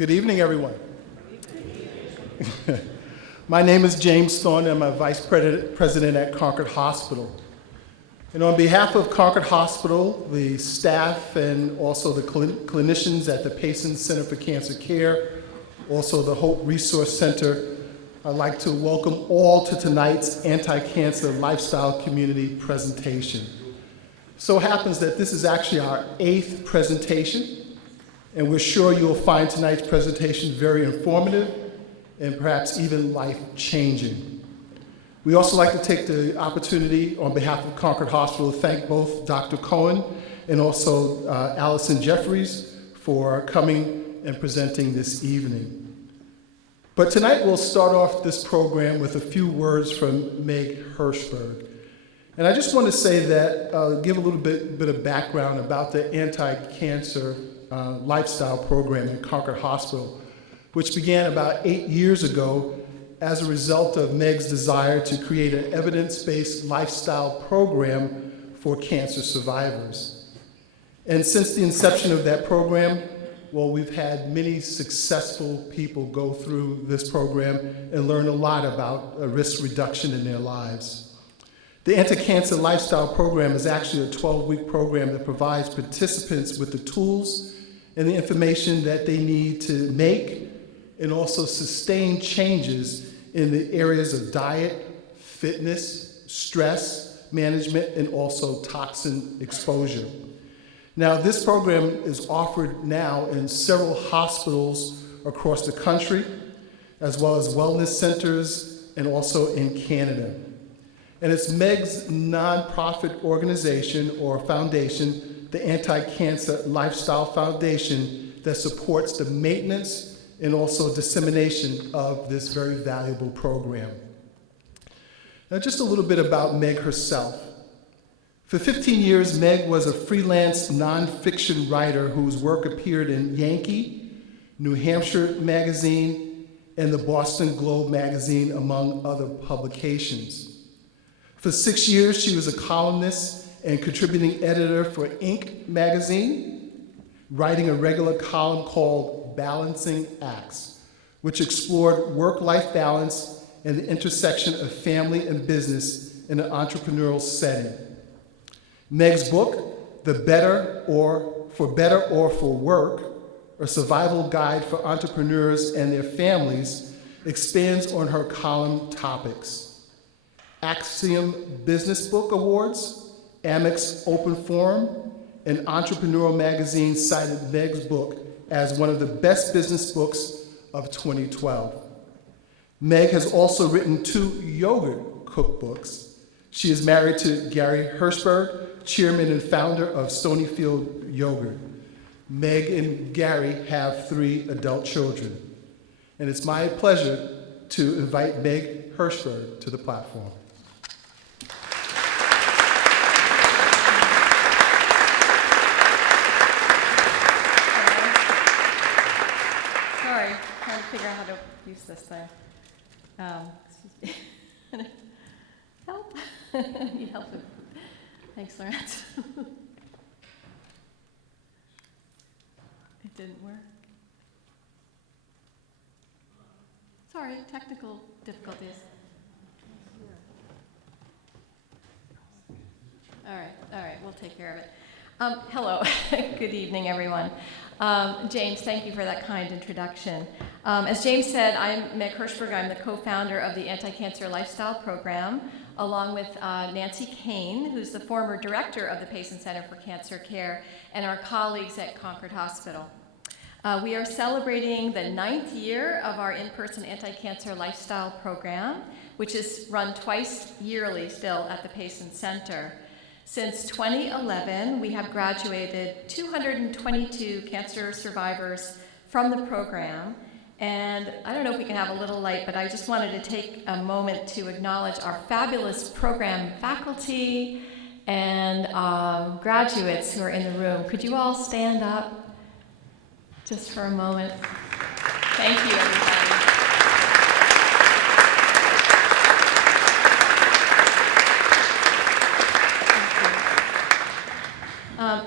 Good evening, everyone. My name is James Thorne, and I'm a Vice President at Concord Hospital. And on behalf of Concord Hospital, the staff, and also the clinicians at the Payson Center for Cancer Care, also the Hope Resource Center, I'd like to welcome all to tonight's anti-cancer lifestyle community presentation. So happens that this is actually our 8th presentation, and we're sure you'll find tonight's presentation very informative and perhaps even life-changing. We also like to take the opportunity on behalf of Concord Hospital to thank both Dr. Cohen and also Allison Jeffries for coming and presenting this evening. But tonight we'll start off this program with a few words from Meg Hirschberg. And I just want to say that, give a little bit of background about the anti-cancer lifestyle program at Concord Hospital, which began about 8 years ago as a result of Meg's desire to create an evidence-based lifestyle program for cancer survivors. And since the inception of that program, well, we've had many successful people go through this program and learn a lot about risk reduction in their lives. The Anti-Cancer Lifestyle Program is actually a 12-week program that provides participants with the tools and the information that they need to make and also sustain changes in the areas of diet, fitness, stress management, and also toxin exposure. Now, this program is offered now in several hospitals across the country, as well as wellness centers and also in Canada. And it's Meg's nonprofit organization or foundation, the Anti-Cancer Lifestyle Foundation, that supports the maintenance and also dissemination of this very valuable program. Now, just a little bit about Meg herself. For 15 years, Meg was a freelance nonfiction writer whose work appeared in Yankee, New Hampshire Magazine, and the Boston Globe Magazine, among other publications. For 6 years, she was a columnist and contributing editor for Inc. magazine, writing a regular column called Balancing Acts, which explored work-life balance and the intersection of family and business in an entrepreneurial setting. Meg's book, For Better or for Work, a survival guide for entrepreneurs and their families, expands on her column topics. Axiom Business Book Awards, Amex Open Forum, and Entrepreneurial Magazine cited Meg's book as one of the best business books of 2012. Meg has also written 2 yogurt cookbooks. She is married to Gary Hirschberg, chairman and founder of Stonyfield Yogurt. Meg and Gary have 3 adult children. And it's my pleasure to invite Meg Hirschberg to the platform. Figure out how to use this thing. Excuse me. Help? Need help? Thanks, Lawrence. It didn't work. Sorry, technical difficulties. All right, we'll take care of it. Hello, good evening, everyone. James, thank you for that kind introduction. As James said, I'm Meg Hirschberg. I'm the co-founder of the Anti-Cancer Lifestyle Program, along with Nancy Kane, who's the former director of the Payson Center for Cancer Care, and our colleagues at Concord Hospital. We are celebrating the 9th year of our in-person anti-cancer lifestyle program, which is run twice yearly still at the Payson Center. Since 2011, we have graduated 222 cancer survivors from the program. And I don't know if we can have a little light, but I just wanted to take a moment to acknowledge our fabulous program faculty and graduates who are in the room. Could you all stand up just for a moment? Thank you, everybody.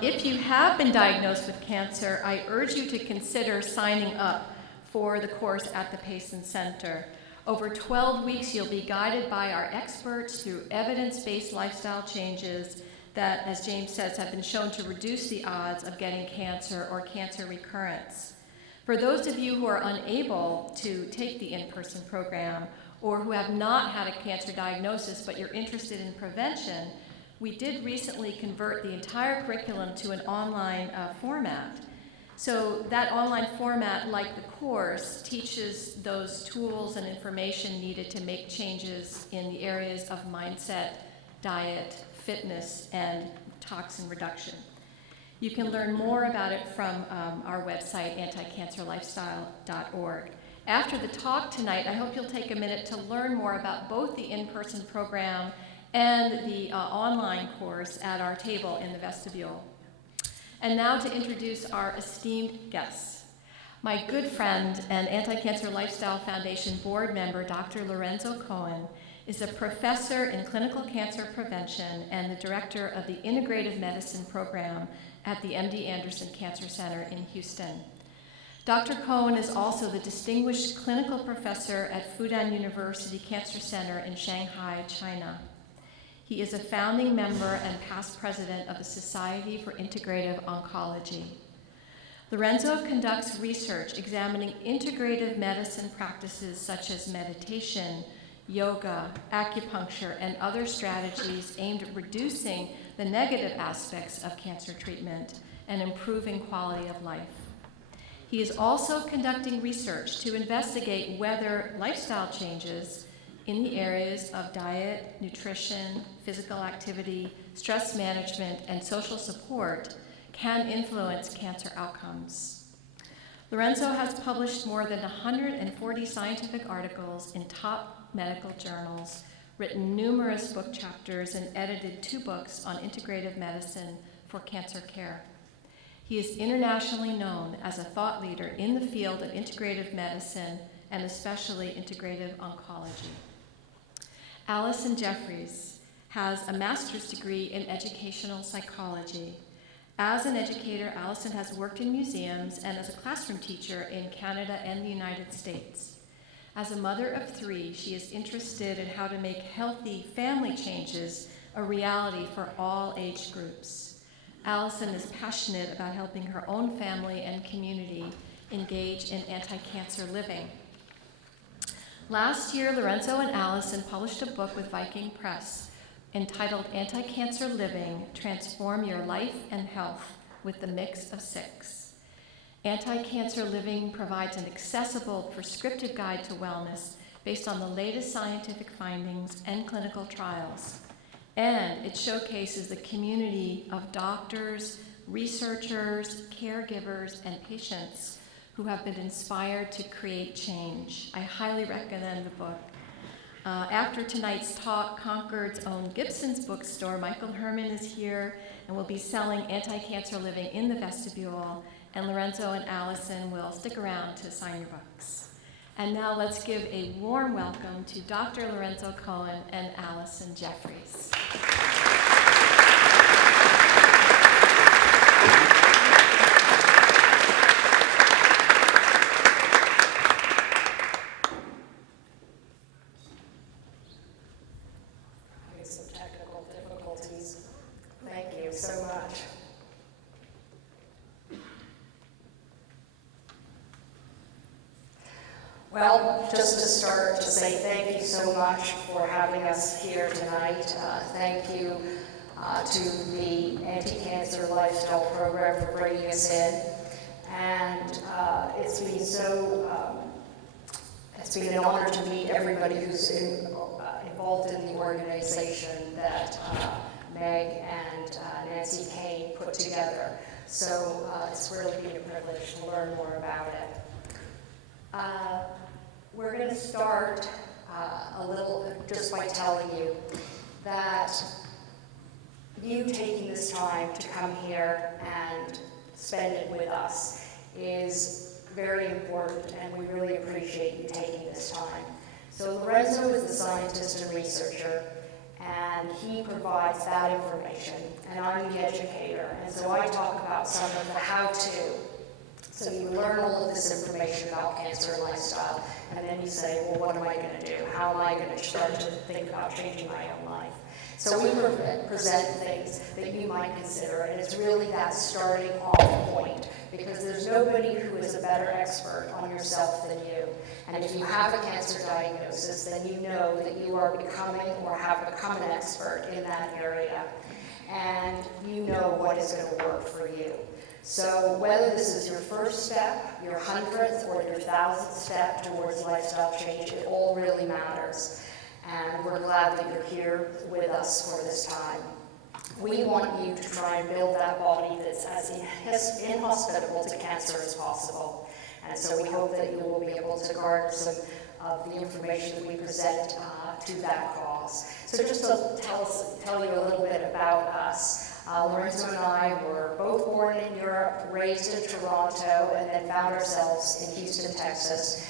If you have been diagnosed with cancer, I urge you to consider signing up for the course at the Payson Center. Over 12 weeks, you'll be guided by our experts through evidence-based lifestyle changes that, as James says, have been shown to reduce the odds of getting cancer or cancer recurrence. For those of you who are unable to take the in-person program or who have not had a cancer diagnosis but you're interested in prevention, we did recently convert the entire curriculum to an online format. So that online format, like the course, teaches those tools and information needed to make changes in the areas of mindset, diet, fitness, and toxin reduction. You can learn more about it from our website, anticancerlifestyle.org. After the talk tonight, I hope you'll take a minute to learn more about both the in-person program and the online course at our table in the vestibule. And now to introduce our esteemed guests. My good friend and Anti-Cancer Lifestyle Foundation board member, Dr. Lorenzo Cohen, is a professor in clinical cancer prevention and the director of the Integrative Medicine program at the MD Anderson Cancer Center in Houston. Dr. Cohen is also the distinguished clinical professor at Fudan University Cancer Center in Shanghai, China. He is a founding member and past president of the Society for Integrative Oncology. Lorenzo conducts research examining integrative medicine practices such as meditation, yoga, acupuncture, and other strategies aimed at reducing the negative aspects of cancer treatment and improving quality of life. He is also conducting research to investigate whether lifestyle changes in the areas of diet, nutrition, physical activity, stress management, and social support can influence cancer outcomes. Lorenzo has published more than 140 scientific articles in top medical journals, written numerous book chapters, and edited 2 books on integrative medicine for cancer care. He is internationally known as a thought leader in the field of integrative medicine and especially integrative oncology. Allison Jeffries has a master's degree in educational psychology. As an educator, Allison has worked in museums and as a classroom teacher in Canada and the United States. As a mother of 3, she is interested in how to make healthy family changes a reality for all age groups. Allison is passionate about helping her own family and community engage in anti-cancer living. Last year, Lorenzo and Allison published a book with Viking Press entitled Anti-Cancer Living, Transform Your Life and Health with the Mix of 6. Anti-Cancer Living provides an accessible, prescriptive guide to wellness based on the latest scientific findings and clinical trials. And it showcases the community of doctors, researchers, caregivers, and patients who have been inspired to create change. I highly recommend the book. After tonight's talk, Concord's own Gibson's bookstore, Michael Herman, is here and will be selling Anti-Cancer Living in the vestibule, and Lorenzo and Allison will stick around to sign your books. And now let's give a warm welcome to Dr. Lorenzo Cohen and Allison Jeffries. Some technical difficulties. Thank you so much. Well, just to start, to say thank you so much for having us here tonight. Thank you to the Anti-Cancer Lifestyle Program for bringing us in. And it's been an honor to meet everybody who's involved in the organization that Meg and Nancy Kane put together. So it's really been a privilege to learn more about it. We're going to start a little just by telling you that you taking this time to come here and spend it with us is very important, and we really appreciate you taking this time. So Lorenzo is the scientist and researcher, and he provides that information, and I'm the educator, and so I talk about some of the how-to. So you learn all of this information about cancer and lifestyle, and then you say, well, what am I going to do? How am I going to start to think about changing my own life? So we present things that you might consider, and it's really that starting off point, because there's nobody who is a better expert on yourself than you. And if you have a cancer diagnosis, then you know that you are becoming or have become an expert in that area, and you know what is going to work for you. So whether this is your first step, your 100th, or your 1000th step towards lifestyle change, it all really matters. And we're glad that you're here with us for this time. We want you to try and build that body that's as inhospitable to cancer as possible. And so we hope that you will be able to garner some of the information that we present to that cause. So just to tell you a little bit about us. Lorenzo and I were both born in Europe, raised in Toronto, and then found ourselves in Houston, Texas.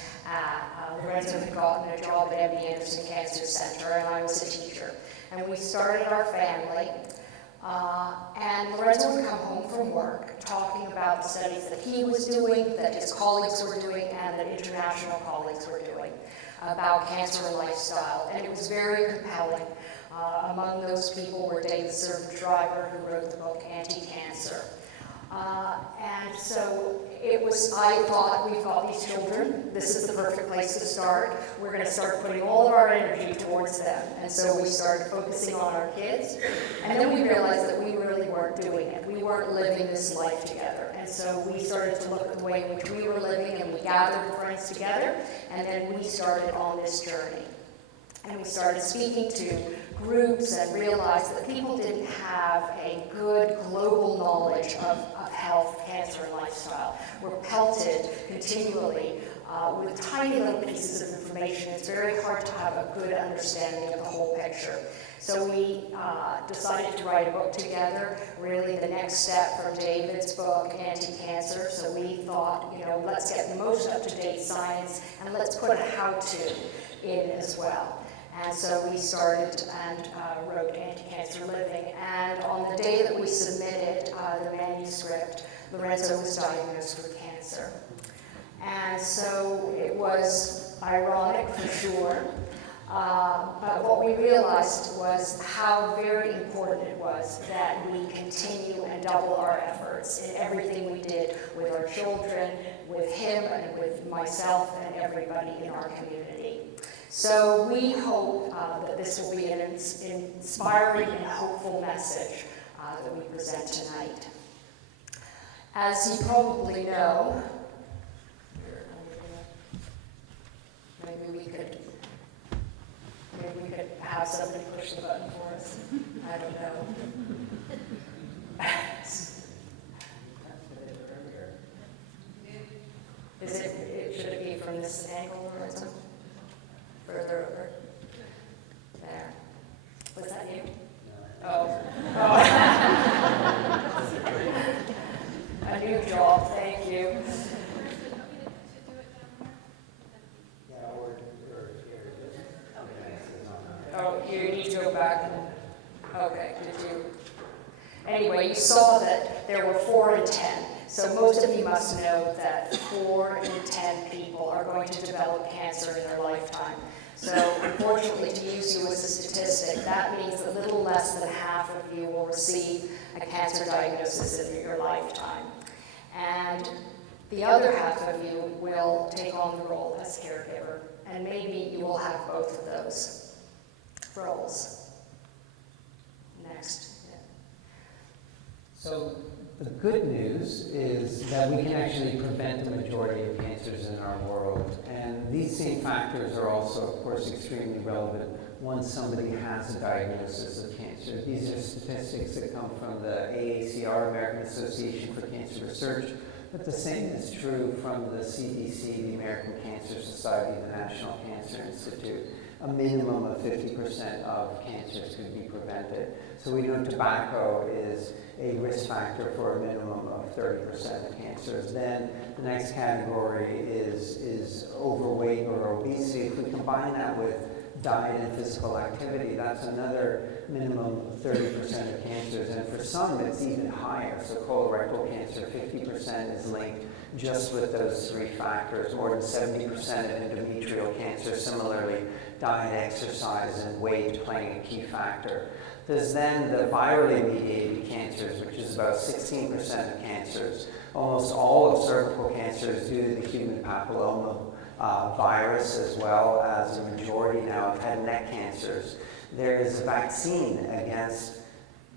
Lorenzo had gotten a job at MD Anderson Cancer Center, and I was a teacher. And we started our family, and Lorenzo would come home from work talking about the studies that he was doing, that his colleagues were doing, and that international colleagues were doing about cancer and lifestyle. And it was very compelling. Among those people were David Driver, who wrote the book Anti-Cancer. And so I thought, we've got these children, this is the perfect place to start. We're going to start putting all of our energy towards them. And so we started focusing on our kids. And then we realized that we really weren't doing it. We weren't living this life together. And so we started to look at the way in which we were living, and we gathered friends together, and then we started on this journey. And we started speaking to groups and realized that people didn't have a good global knowledge of health, cancer, and lifestyle. We're pelted continually with tiny little pieces of information. It's very hard to have a good understanding of the whole picture. So we decided to write a book together, really the next step from David's book, Anti-Cancer. So we thought, let's get the most up-to-date science, and let's put a how-to in as well. And so we started and wrote Anti-Cancer Living. And on the day that we submitted the manuscript, Lorenzo was diagnosed with cancer. And so it was ironic for sure. But what we realized was how very important it was that we continue and double our efforts in everything we did with our children, with him, and with myself and everybody in our community. So we hope that this will be an inspiring and hopeful message that we present tonight. As you probably know, maybe we could have somebody push the button for us. I don't know. Should it be from this angle or something? Further over. There. Was that you? Oh. A new job, thank you. Oh, you need to go back. Okay, did you? Anyway, you saw that there were 4 in 10. So most of you must know that 4 in 10 people are going to develop cancer in their lifetime. So unfortunately, to use you as a statistic, that means a little less than half of you will receive a cancer diagnosis in your lifetime. And the other half of you will take on the role as caregiver, and maybe you will have both of those roles. Next. So the good news is that we can actually prevent the majority of cancers in our world. And these same factors are also, of course, extremely relevant once somebody has a diagnosis of cancer. These are statistics that come from the AACR, American Association for Cancer Research, but the same is true from the CDC, the American Cancer Society, the National Cancer Institute. A minimum of 50% of cancers can be prevented. So we know tobacco is a risk factor for a minimum of 30% of cancers. Then the next category is overweight or obesity. If we combine that with diet and physical activity, that's another minimum of 30% of cancers. And for some, it's even higher. So colorectal cancer, 50% is linked just with those 3 factors. More than 70% of endometrial cancer, similarly, diet, exercise, and weight playing a key factor. There's then the virally mediated cancers, which is about 16% of cancers. Almost all of cervical cancer is due to the human papilloma virus, as well as a majority now of head and neck cancers. There is a vaccine against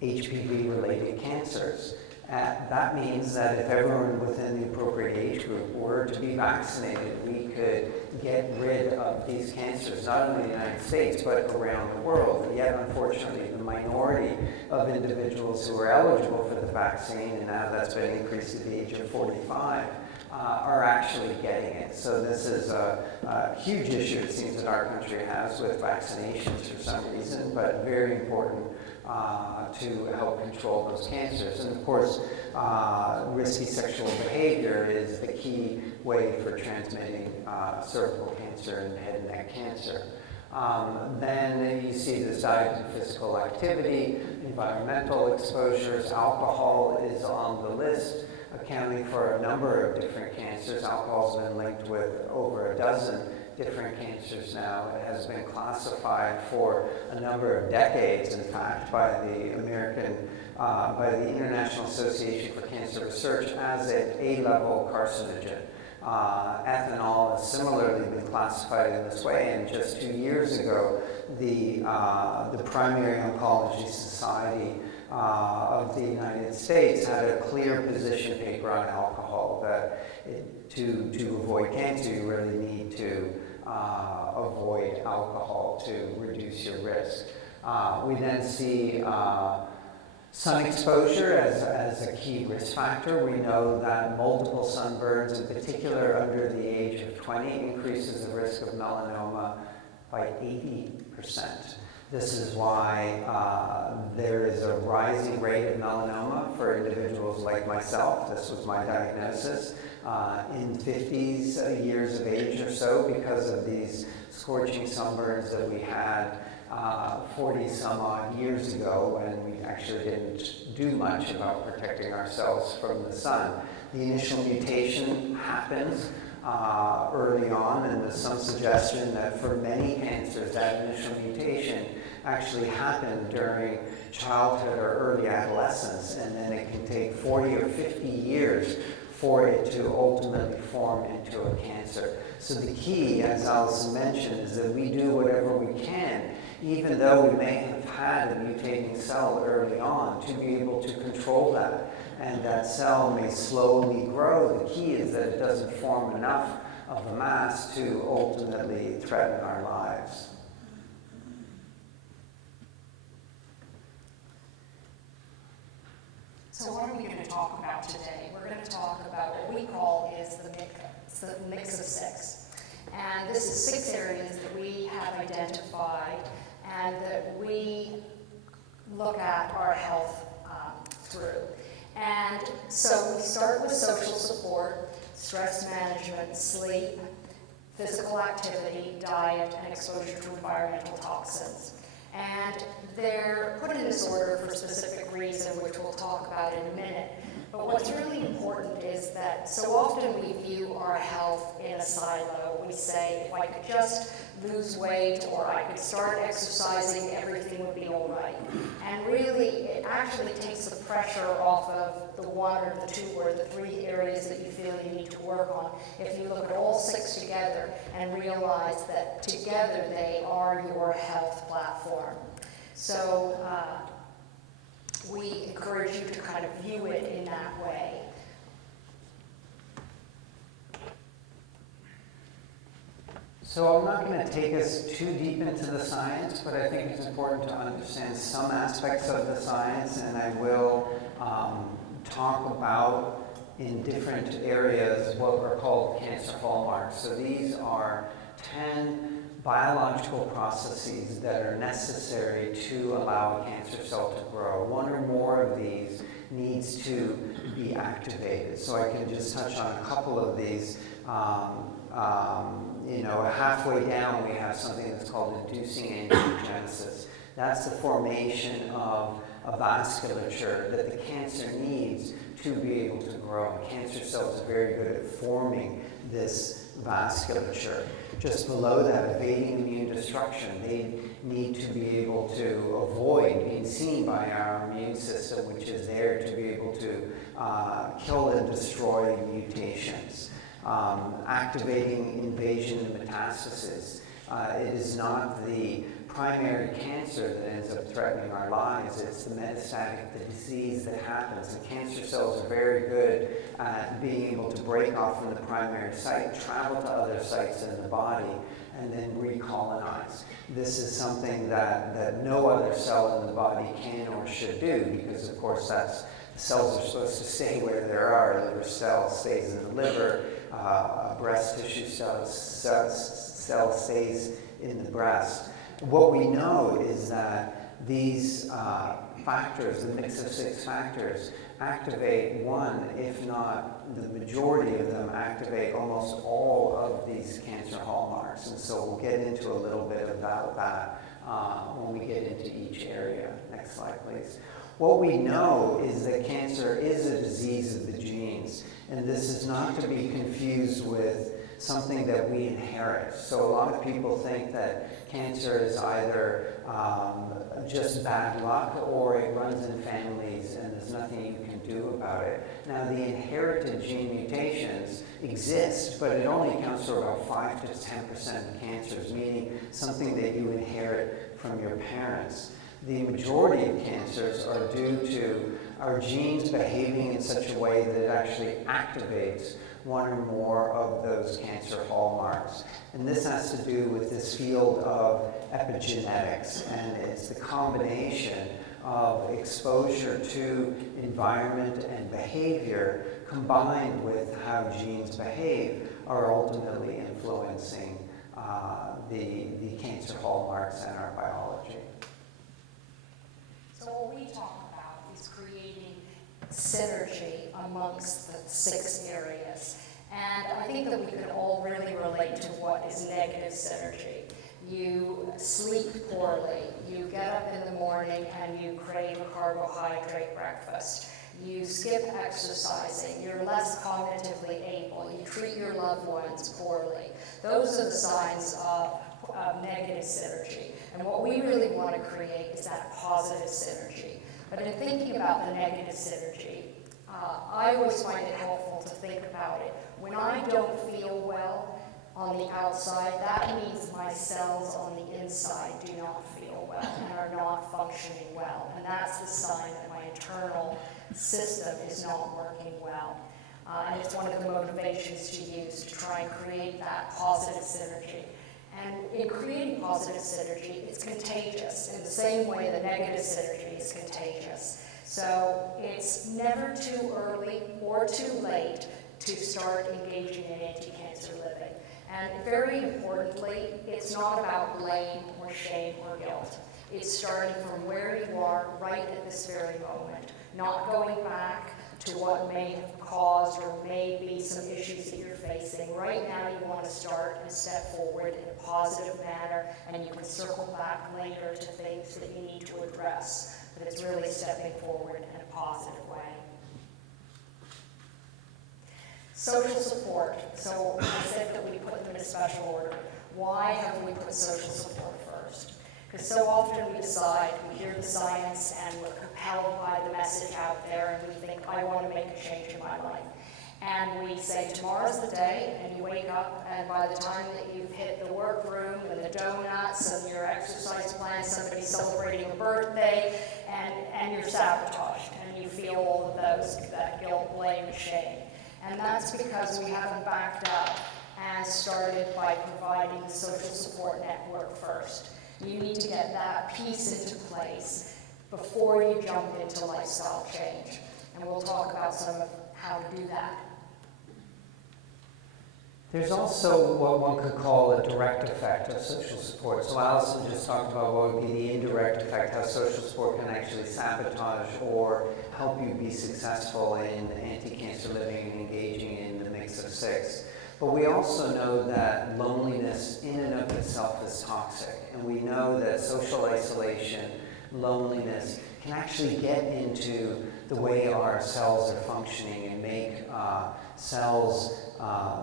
HPV-related cancers. That means that if everyone within the appropriate age group were to be vaccinated, we could get rid of these cancers, not only in the United States, but around the world. Yet, unfortunately, the minority of individuals who are eligible for the vaccine, and now that's been increased to the age of 45, are actually getting it. So this is a huge issue, it seems, that our country has with vaccinations for some reason, but very important to help control those cancers. And of course, risky sexual behavior is the key way for transmitting cervical cancer and head and neck cancer. Then you see this diet and physical activity, environmental exposures. Alcohol is on the list, accounting for a number of different cancers. Alcohol's been linked with over a dozen different cancers now. It has been classified for a number of decades, in fact, by the International Association for Cancer Research as an A-level carcinogen. Ethanol has similarly been classified in this way, and just 2 years ago, the Primary Oncology Society of the United States had a clear position paper on alcohol that to avoid cancer, you really need to avoid alcohol to reduce your risk. We then see sun exposure as a key risk factor. We know that multiple sunburns, in particular under the age of 20, increases the risk of melanoma by 80%. This is why there is a rising rate of melanoma for individuals like myself. This was my diagnosis in 50s years of age or so, because of these scorching sunburns that we had 40 some odd years ago, when we actually didn't do much about protecting ourselves from the sun. The initial mutation happens early on, and there's some suggestion that for many cancers, that initial mutation actually happened during childhood or early adolescence, and then it can take 40 or 50 years for it to ultimately form into a cancer. So the key, as Alison mentioned, is that we do whatever we can, even though we may have had a mutating cell early on, to be able to control that. And that cell may slowly grow. The key is that it doesn't form enough of a mass to ultimately threaten our lives. So what are we going to talk about today? We're going to talk about what we call is the mix of 6. And this is 6 areas that we have identified and that we look at our health through. And so we start with social support, stress management, sleep, physical activity, diet, and exposure to environmental toxins. And they're put in this order for a specific reason, which we'll talk about in a minute. But what's really important is that so often we view our health in a silo. We say, if I could just lose weight or I could start exercising, everything would be all right. And really, it actually takes the pressure off of the 1 or the 2 or the 3 areas that you feel you need to work on. If you look at all 6 together and realize that together they are your health platform. So we encourage you to kind of view it in that way. So I'm not going to take us too deep into the science, but I think it's important to understand some aspects of the science, and I will talk about in different areas what are called cancer hallmarks. So these are 10 biological processes that are necessary to allow a cancer cell to grow. 1 or more of these needs to be activated. So I can just touch on a couple of these. halfway down we have something that's called inducing angiogenesis. That's the formation of a vasculature that the cancer needs to be able to grow. Cancer cells are very good at forming this vasculature. Just below that, evading immune destruction. They need to be able to avoid being seen by our immune system, which is there to be able to kill and destroy mutations. Activating invasion and metastasis. It is not the primary cancer that ends up threatening our lives. It's the metastatic, the disease that happens. And cancer cells are very good at being able to break off from the primary site, travel to other sites in the body, and then recolonize. This is something that no other cell in the body can or should do, because of course the cells are supposed to stay where they are. A liver cell stays in the liver, a breast tissue cell stays in the breast. What we know is that these factors, the mix of 6 factors, activate one, if not the majority of them, activate almost all of these cancer hallmarks. And so we'll get into a little bit about that when we get into each area. Next slide, please. What we know is that cancer is a disease of the genes, and this is not to be confused with something that we inherit. So a lot of people think that cancer is either just bad luck, or it runs in families and there's nothing you can do about it. Now, the inherited gene mutations exist, but it only accounts for about 5 to 10% of cancers, meaning something that you inherit from your parents. The majority of cancers are due to our genes behaving in such a way that it actually activates one or more of those cancer hallmarks. And this has to do with this field of epigenetics, and it's the combination of exposure to environment and behavior combined with how genes behave are ultimately influencing the cancer hallmarks and our biology. So what we talk about is creating synergy amongst the 6 areas. And I think that we can all really relate to what is negative synergy. You sleep poorly, you get up in the morning and you crave a carbohydrate breakfast. You skip exercising, you're less cognitively able, you treat your loved ones poorly. Those are the signs of negative synergy. And what we really want to create is that positive synergy. But in thinking about the negative synergy, I always find it helpful to think about it. When I don't feel well on the outside, that means my cells on the inside do not feel well and are not functioning well. And that's the sign that my internal system is not working well. And it's one of the motivations to use to try and create that positive synergy. And in creating positive synergy, it's contagious in the same way the negative synergy is contagious. So it's never too early or too late to start engaging in anti-cancer living. And very importantly, it's not about blame or shame or guilt. It's starting from where you are right at this very moment, not going back to what may have caused or may be some issues that you're facing. Right now you want to start and step forward in a positive manner, and you can circle back later to things that you need to address. But it's really stepping forward in a positive way. Social support. So I said that we put them in a special order. Why have we put social support first? Because so often we decide, we hear the science, and we're compelled by the message out there, and we think, I want to make a change in my life. And we say, tomorrow's the day, and you wake up, and by the time that you've hit the workroom and the donuts and your exercise plan, somebody's celebrating a birthday, and you're sabotaged, and you feel all of those, that guilt, blame, and shame. And that's because we haven't backed up and started by providing the social support network first. You need to get that piece into place before you jump into lifestyle change. And we'll talk about some of how to do that. There's also what one could call a direct effect of social support. So Alison just talked about what would be the indirect effect, how social support can actually sabotage or help you be successful in anti-cancer living and engaging in the mix of 6. But we also know that loneliness in and of itself is toxic. And we know that social isolation, loneliness, can actually get into the way our cells are functioning and make cells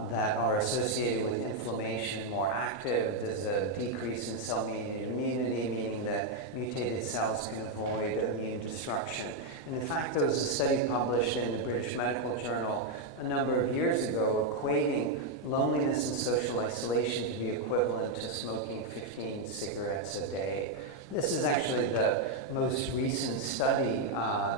that are associated with inflammation more active. There's a decrease in cell-mediated immunity, meaning that mutated cells can avoid immune destruction. And in fact, there was a study published in the British Medical Journal a number of years ago equating loneliness and social isolation to be equivalent to smoking 15 cigarettes a day. This is actually the most recent study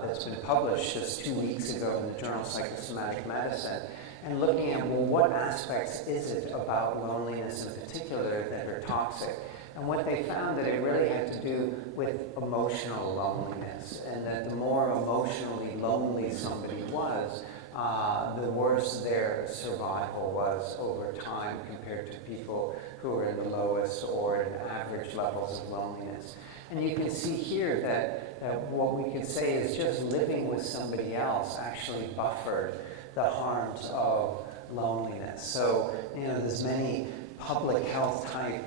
that's been published just 2 weeks ago in the journal Psychosomatic Medicine, and looking at, well, what aspects is it about loneliness in particular that are toxic? And what they found that it really had to do with emotional loneliness, and that the more emotionally lonely somebody was, the worse their survival was over time compared to people who were in the lowest or in average levels of loneliness. And you can see here that what we could say is just living with somebody else actually buffered the harms of loneliness. So, there's many public health type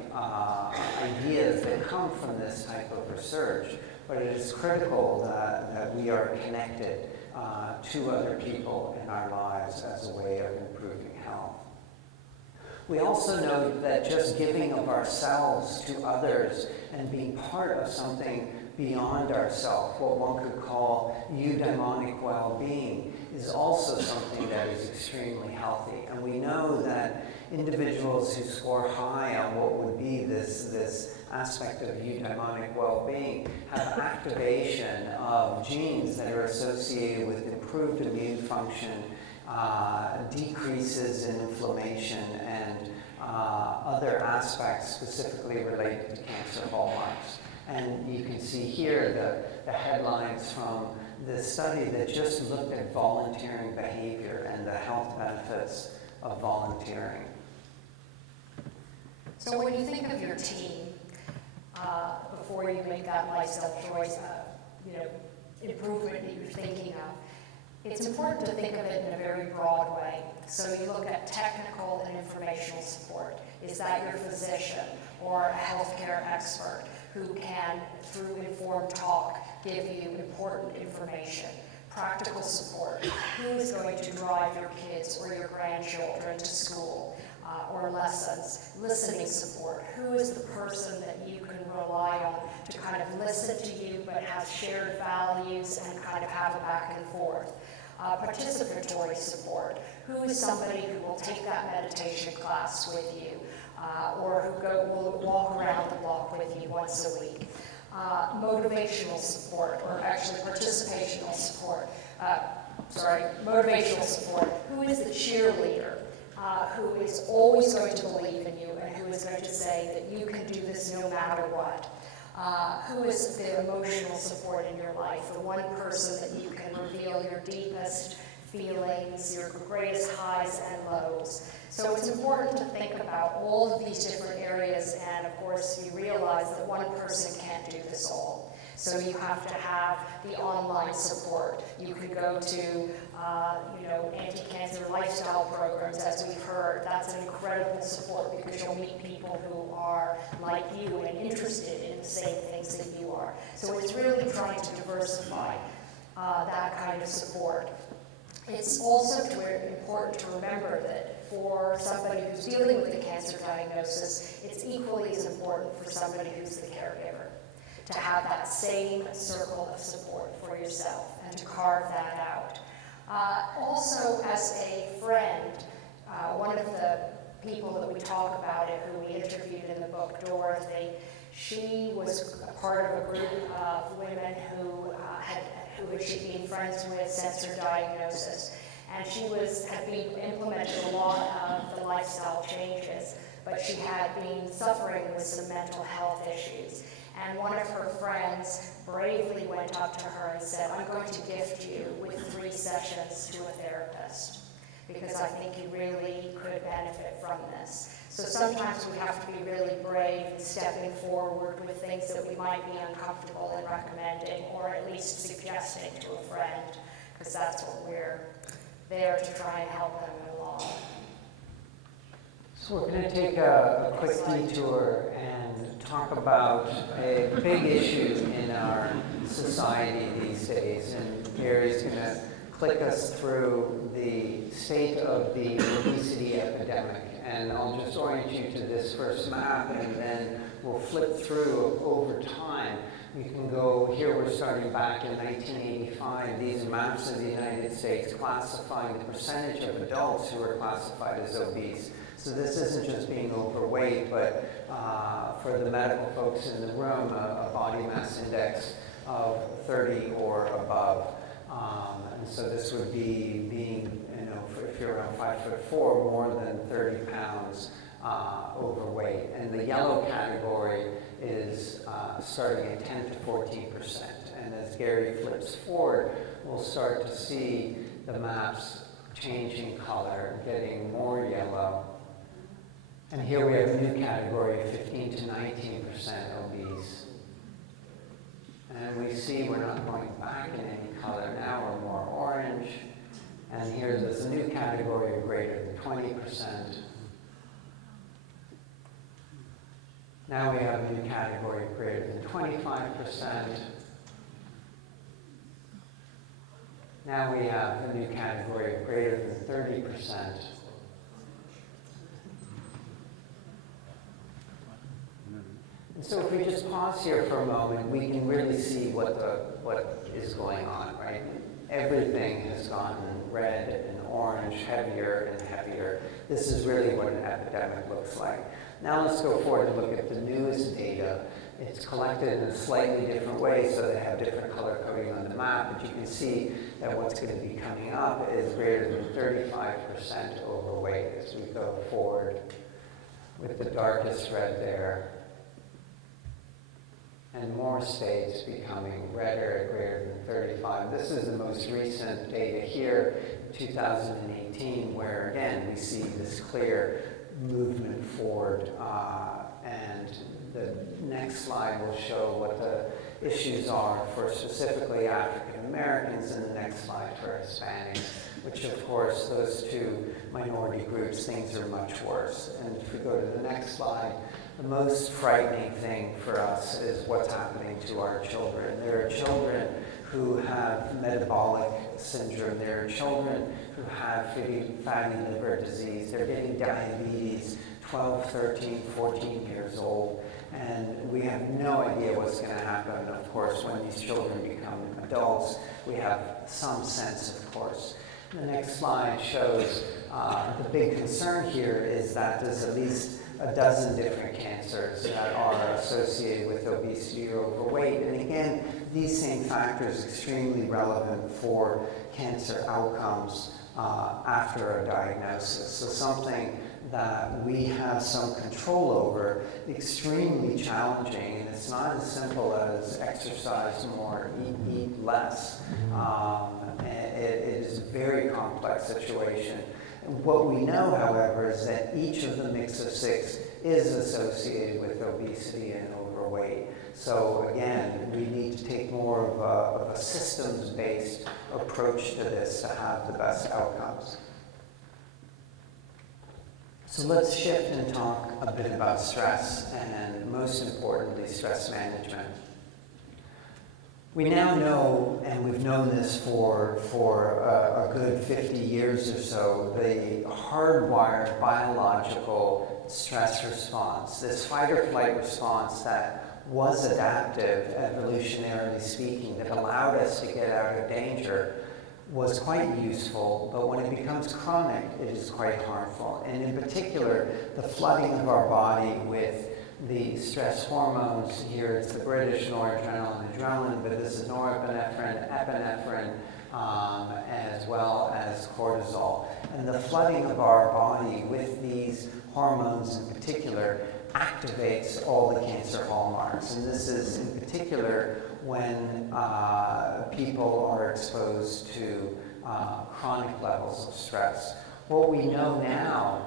ideas that come from this type of research, but it is critical that we are connected to other people in our lives as a way of improving health. We also know that just giving of ourselves to others and being part of something beyond ourselves, what one could call eudaimonic well-being, is also something that is extremely healthy. And we know that individuals who score high on what would be this aspect of eudaimonic well-being have activation of genes that are associated with improved immune function, decreases in inflammation, and other aspects specifically related to cancer hallmarks. And you can see here the headlines from this study that just looked at volunteering behavior and the health benefits of volunteering. So when you think of your team, before you make that lifestyle choice, improvement that you're thinking of, it's important to think of it in a very broad way. So you look at technical and informational support. Is that your physician or a healthcare expert who can, through informed talk, give you important information? Practical support. Who is going to drive your kids or your grandchildren to school or lessons? Listening support. Who is the person that you can rely on to kind of listen to you but have shared values and kind of have a back and forth? Participatory support. Who is somebody who will take that meditation class with you or who will walk around the block with you once a week? Motivational support, or actually participational support. Motivational support. Who is the cheerleader who is always going to believe in you and who is going to say that you can do this no matter what? Who is the emotional support in your life, the one person that you can reveal your deepest feelings, your greatest highs and lows. So it's important to think about all of these different areas, and of course you realize that one person can't do this all. So you have to have the online support. You could go to anti-cancer lifestyle programs, as we've heard. That's an incredible support because you'll meet people who are like you and interested in the same things that you are. So it's really trying to diversify that kind of support. It's also important to remember that for somebody who's dealing with a cancer diagnosis, it's equally as important for somebody who's the caregiver to have that same circle of support for yourself and to carve that out. Also, as a friend, one of the people that we talk about it, who we interviewed in the book, Dorothy, she was a part of a group of women who she'd been friends with since her diagnosis. And she had been implementing a lot of the lifestyle changes, but she had been suffering with some mental health issues. And one of her friends bravely went up to her and said, "I'm going to gift you with 3 sessions to a therapist because I think you really could benefit from this." So sometimes we have to be really brave in stepping forward with things that we might be uncomfortable in recommending or at least suggesting to a friend, because that's what we're there to try and help them along. So we're going to take a quick detour and talk about a big issue in our society these days. And Gary's going to click us through the state of the obesity epidemic. And I'll just orient you to this first map, and then we'll flip through over time. We can go here, we're starting back in 1985. These are maps of the United States classifying the percentage of adults who are classified as obese. So this isn't just being overweight, but for the medical folks in the room, a body mass index of 30 or above. And so this would be being, if you're around 5'4", more than 30 pounds overweight. And the yellow category is starting at 10 to 14%. And as Gary flips forward, we'll start to see the maps changing color, getting more yellow. And here we have a new category of 15 to 19% obese. And we see we're not going back in any color now, we're more orange. And here's this new category of greater than 20%. Now we have a new category of greater than 25%. Now we have a new category of greater than 30%. And so if we just pause here for a moment, we can really see what is going on, right? Everything has gotten red and orange, heavier and heavier. This is really what an epidemic looks like. Now let's go forward and look at the newest data. It's collected in a slightly different way, so they have different color coding on the map, but you can see that what's going to be coming up is greater than 35% overweight as we go forward, with the darkest red there. And more states becoming redder at greater than 35. This is the most recent data here, 2018, where again we see this clear movement forward. And the next slide will show what the issues are for specifically African Americans, and the next slide for Hispanics, which of course those two minority groups, things are much worse. And if we go to the next slide, the most frightening thing for us is what's happening to our children. There are children who have metabolic syndrome. There are children who have fatty liver disease. They're getting diabetes, 12, 13, 14 years old. And we have no idea what's going to happen, of course, when these children become adults. We have some sense, of course. The next slide shows the big concern here is that there's at least a dozen different cancers that are associated with obesity or overweight. And again, these same factors extremely relevant for cancer outcomes after a diagnosis. So something that we have some control over, extremely challenging, and it's not as simple as exercise more, eat less. It is a very complex situation. What we know, however, is that each of the mix of six is associated with obesity and overweight. So again, we need to take more of a systems-based approach to this to have the best outcomes. So let's shift and talk a bit about stress, and most importantly, stress management. We now know, and we've known this for a good 50 years or so, the hardwired biological stress response, this fight or flight response that was adaptive, evolutionarily speaking, that allowed us to get out of danger, was quite useful, but when it becomes chronic, it is quite harmful. And in particular, the flooding of our body with the stress hormones. Here it's the British noradrenaline and adrenaline, but this is norepinephrine, epinephrine, as well as cortisol. And the flooding of our body with these hormones in particular activates all the cancer hallmarks. And this is in particular when people are exposed to chronic levels of stress. What we know now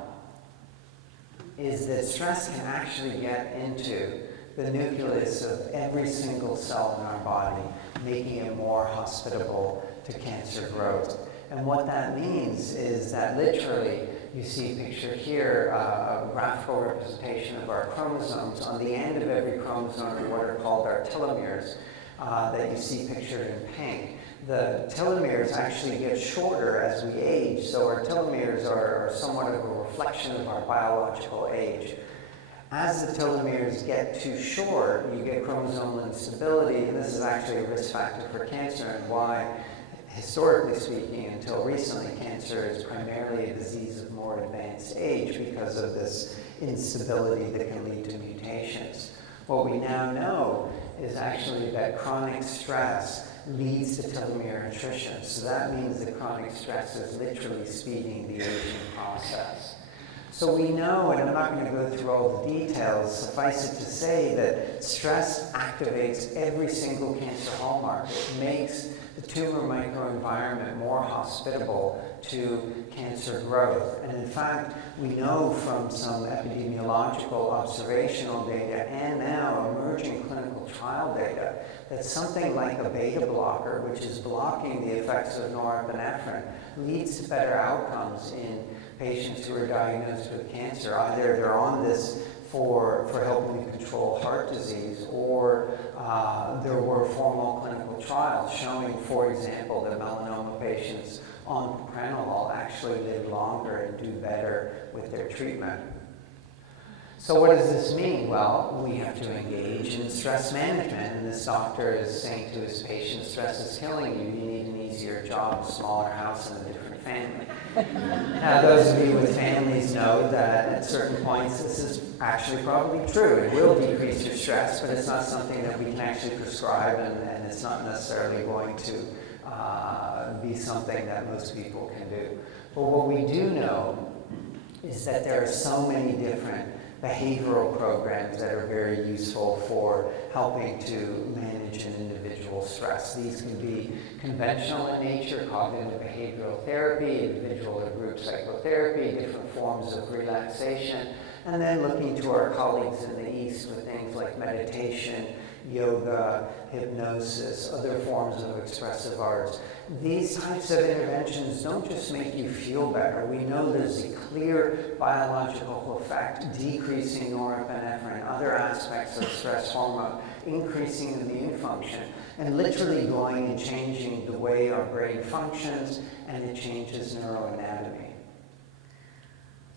is that stress can actually get into the nucleus of every single cell in our body, making it more hospitable to cancer growth. And what that means is that literally You see pictured here a graphical representation of our chromosomes. On the end of every chromosome are what are called our telomeres that you see pictured in pink. The telomeres actually get shorter as we age, so our telomeres are somewhat of a reflection of our biological age. As the telomeres get too short, you get chromosomal instability, and this is actually a risk factor for cancer, and why, historically speaking, until recently, cancer is primarily a disease of more advanced age because of this instability that can lead to mutations. What we now know is actually that chronic stress leads to telomere attrition. So that means that chronic stress is literally speeding the aging process. So we know, and I'm not going to go through all the details, suffice it to say that stress activates every single cancer hallmark. It makes the tumor microenvironment more hospitable to cancer growth. And in fact, we know from some epidemiological observational data and now emerging clinical trial data that something like a beta blocker, which is blocking the effects of norepinephrine, leads to better outcomes in patients who are diagnosed with cancer. Either they're on this for helping to control heart disease, or there were formal clinical trials showing, for example, that melanoma patients on propranolol actually live longer and do better with their treatment. So what does this mean? Well, we have to engage in stress management, and this doctor is saying to his patient, stress is killing you, you need an easier job, a smaller house, and a different family. Now, those of you with families know that at certain points this is actually probably true. It will decrease your stress, but it's not something that we can actually prescribe, and it's not necessarily going to be something that most people can do. But what we do know is that there are so many different behavioral programs that are very useful for helping to manage an individual's stress. These can be conventional in nature, cognitive behavioral therapy, individual or group psychotherapy, different forms of relaxation, and then looking to our colleagues in the East with things like meditation, yoga, hypnosis, other forms of expressive arts. These types of interventions don't just make you feel better. We know there's a clear biological effect, decreasing norepinephrine, other aspects of stress hormone, increasing immune function, and literally going and changing the way our brain functions, and it changes neuroanatomy.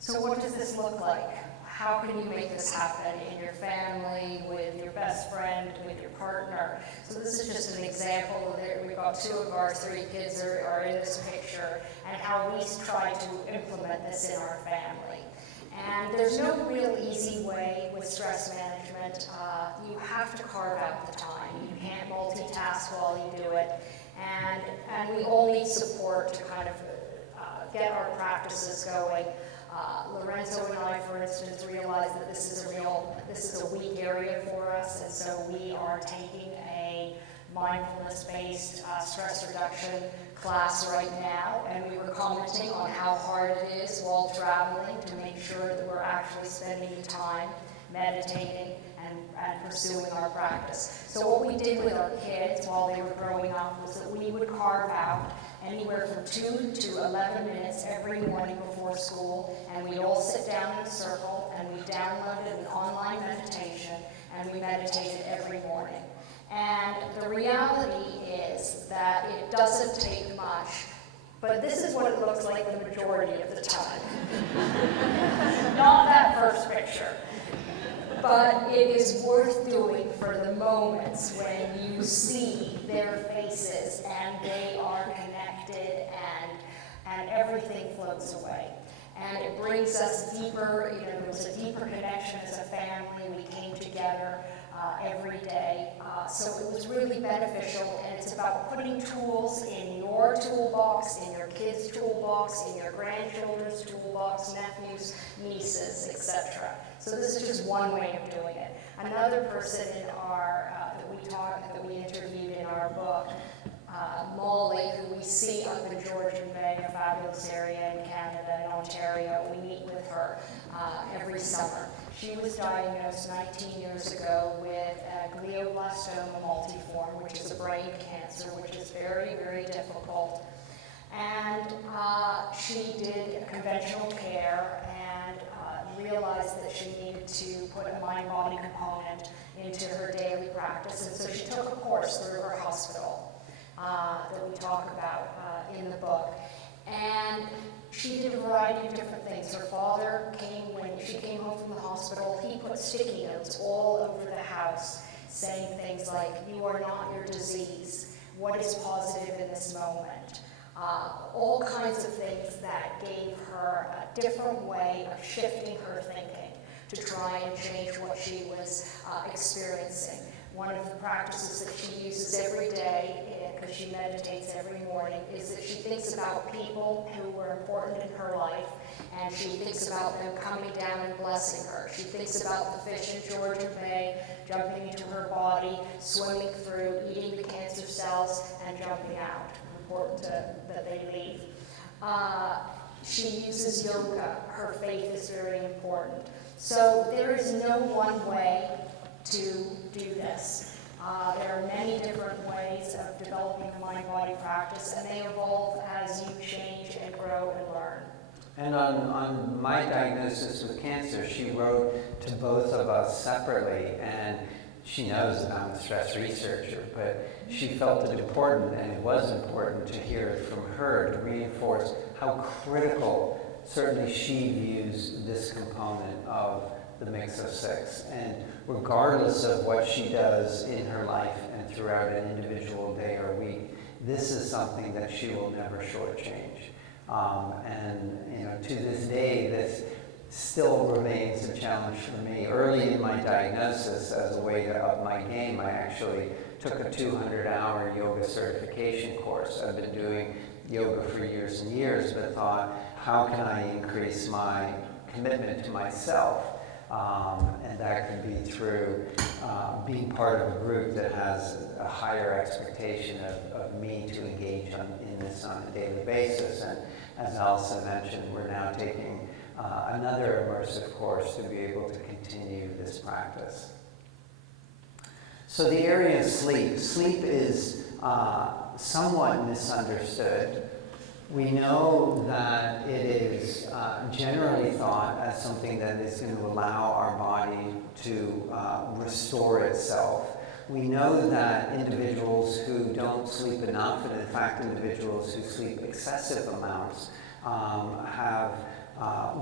So what does this look like? How can you make this happen in your family, with your best friend, with your partner? So this is just an example. We've got 2 of our 3 kids are in this picture, and how we try to implement this in our family. And there's no real easy way with stress management. You have to carve out the time. You can't multitask while you do it. And we all need support to kind of get our practices going. Lorenzo and I, for instance, realized that this is a weak area for us, and so we are taking a mindfulness-based stress reduction class right now, and we were commenting on how hard it is while traveling to make sure that we're actually spending time meditating and pursuing our practice. So what we did with our kids while they were growing up was that we would carve out anywhere from 2 to 11 minutes every morning before school, and we'd all sit down in a circle, and we downloaded an online meditation, and we meditated every morning. And the reality is that it doesn't take much, but this is what it looks like the majority of the time. Not that first picture. But it is worth doing for the moments when you see their faces and they are connected and everything floats away. And it brings us deeper, there was a deeper connection as a family. We came together every day. So it was really beneficial, and it's about putting tools in your toolbox, in your kids' toolbox, in your grandchildren's toolbox, nephews, nieces, etc. So this is just one way of doing it. Another person in our that we interviewed in our book, Molly, who we see up in Georgian Bay, a fabulous area in Canada and Ontario. We meet with her every summer. She was diagnosed 19 years ago with glioblastoma multiforme, which is a brain cancer, which is very, very difficult. And she did a conventional interventional care and realized that she needed to put a mind-body component into her daily practice. And so she took a course through her hospital that we talk about in the book. And she did a variety of different things. Her father when she came home from the hospital, he put sticky notes all over the house saying things like, "You are not your disease. What is positive in this moment?" All kinds of things that gave her a different way of shifting her thinking to try and change what she was experiencing. One of the practices that she uses every day, because she meditates every morning, is that she thinks about people who were important in her life, and she thinks about them coming down and blessing her. She thinks about the fish in Georgia Bay jumping into her body, swimming through, eating the cancer cells, and jumping out. Important that they leave. She uses yoga. Her faith is very important. So there is no one way to do this. There are many different ways of developing a mind-body practice, and they evolve as you change and grow and learn. And on my diagnosis with cancer, she wrote to both of us separately, and she knows that I'm a stress researcher, but she felt it important, and it was important to hear it from her to reinforce how critical certainly she views this component of the mix of six. And regardless of what she does in her life and throughout an individual day or week, this is something that she will never shortchange. And to this day, this still remains a challenge for me. Early in my diagnosis, as a way to up my game, I actually took a 200-hour yoga certification course. I've been doing yoga for years and years, but thought, how can I increase my commitment to myself? And that could be through being part of a group that has a higher expectation of me to engage in this on a daily basis. And as Elsa mentioned, we're now taking another immersive course to be able to continue this practice. So the area of sleep. Sleep is somewhat misunderstood. We know that it is generally thought as something that is going to allow our body to restore itself. We know that individuals who don't sleep enough, and in fact individuals who sleep excessive amounts, have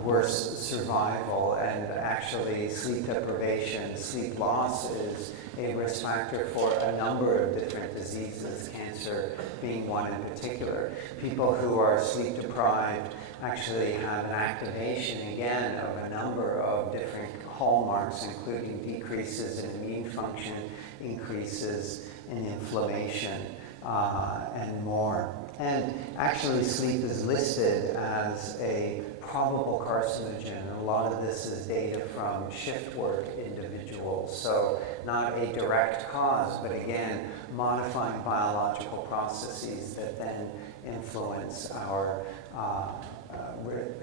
worse survival, and actually sleep deprivation, sleep loss is a risk factor for a number of different diseases, cancer being one in particular. People who are sleep deprived actually have an activation, again, of a number of different hallmarks, including decreases in immune function, increases in inflammation, and more. And actually, sleep is listed as a probable carcinogen. A lot of this is data from shift work individuals, so not a direct cause, but again, modifying biological processes that then influence our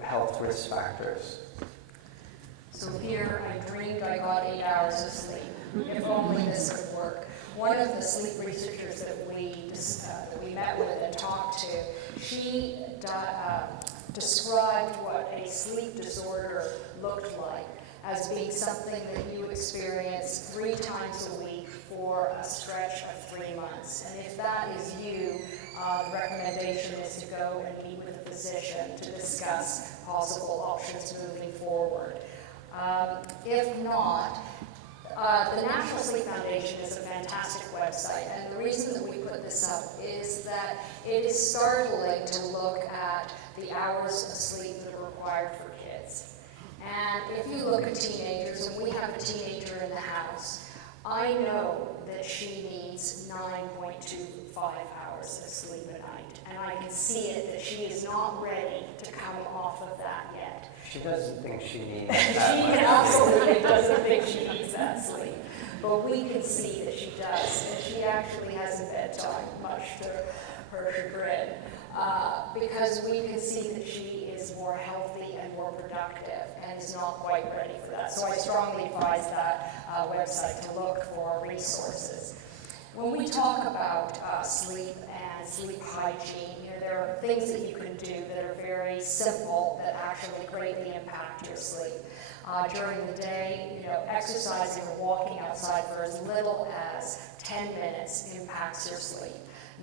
health risk factors. So here, I dreamed I got 8 hours of sleep. If only this could work. One of the sleep researchers that we met with and talked to, she described what a sleep disorder looked like as being something that you experience 3 times a week for a stretch of 3 months. And if that is you, the recommendation is to go and meet with a physician to discuss possible options moving forward. If not, the National Sleep Foundation is a fantastic website, and the reason that we put this up is that it is startling to look at the hours of sleep that are required for kids. And if you look at teenagers, and we have a teenager in the house, I know that she needs 9.25 hours of sleep a night, and I can see it that she is not ready to come off of that yet. She doesn't think she needs She that much. absolutely doesn't think she needs that sleep, but we can see that she does, and she actually has a bedtime, much to her chagrin, because we can see that she is more healthy and more productive and is not quite ready for that. So I strongly advise that website to look for resources. When we talk about sleep and sleep hygiene, there are things that you can do that are very simple that actually greatly impact your sleep. During the day, exercising or walking outside for as little as 10 minutes impacts your sleep.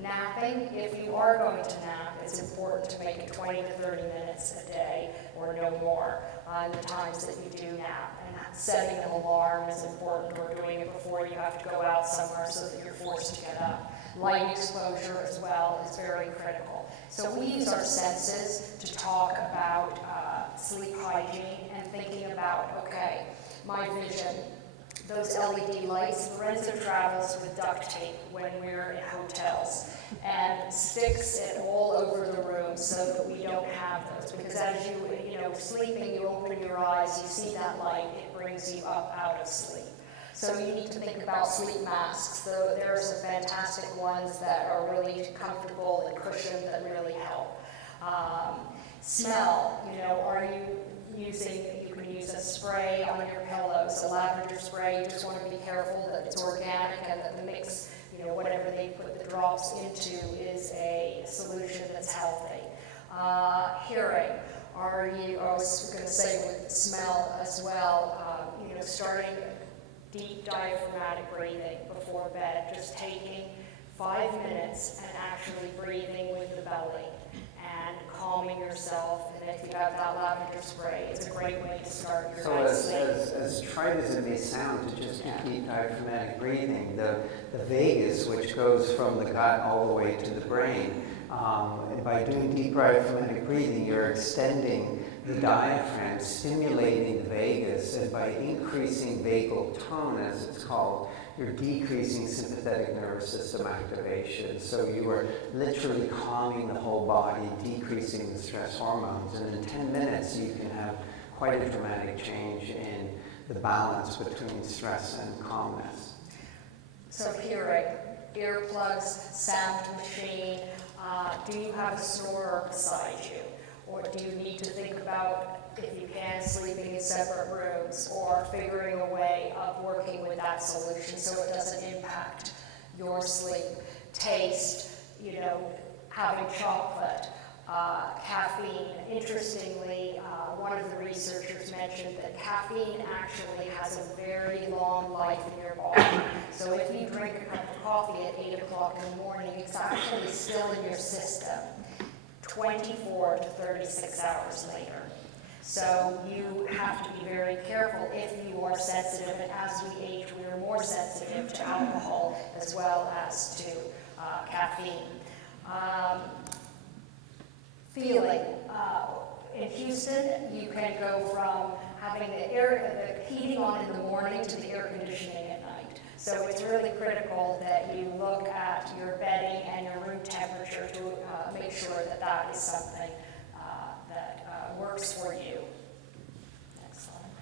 Napping, if you are going to nap, it's important to make it 20 to 30 minutes a day or no more on the times that you do nap. And setting an alarm is important, or doing it before you have to go out somewhere so that you're forced to get up. Light exposure as well is very critical. So we use our senses to talk about sleep hygiene and thinking about, okay, my vision, those LED lights. Lorenzo travels with duct tape when we're in hotels and sticks it all over the room so that we don't have those. Because as you sleeping, you open your eyes, you see that light, it brings you up out of sleep. So you need to think about sleep masks. So there are some fantastic ones that are really comfortable and cushioned that really help. Smell, are you using, you can use a spray on your pillows, a lavender spray. You just want to be careful that it's organic and that the mix, whatever they put the drops into is a solution that's healthy. Hearing, I was going to say with smell as well, starting deep diaphragmatic breathing before bed, just taking 5 minutes and actually breathing with the belly and calming yourself. And if you have that lavender spray, it's a great way to start your night's sleep. As trite as it may sound to just keep diaphragmatic breathing, the vagus, which goes from the gut all the way to the brain, and by doing deep diaphragmatic breathing, you're extending the diaphragm, stimulating the vagus, and by increasing vagal tone, as it's called, you're decreasing sympathetic nervous system activation. So you are literally calming the whole body, decreasing the stress hormones, and in 10 minutes you can have quite a dramatic change in the balance between stress and calmness. So hearing, earplugs, sound machine, do you have a snorer beside you? Or do you need to think about, if you can, sleeping in separate rooms, or figuring a way of working with that solution so it doesn't impact your sleep? Taste, having chocolate, caffeine. Interestingly, one of the researchers mentioned that caffeine actually has a very long life in your body. So if you drink a cup of coffee at 8 o'clock in the morning, it's actually still in your system 24 to 36 hours later. So you have to be very careful if you are sensitive, and as we age, we are more sensitive to alcohol as well as to caffeine. Feeling. In Houston, you can go from having the heating on in the morning to the air conditioning at night. So it's really critical that you look at your bedding and your room temperature to make sure that that is something that works for you. Next slide.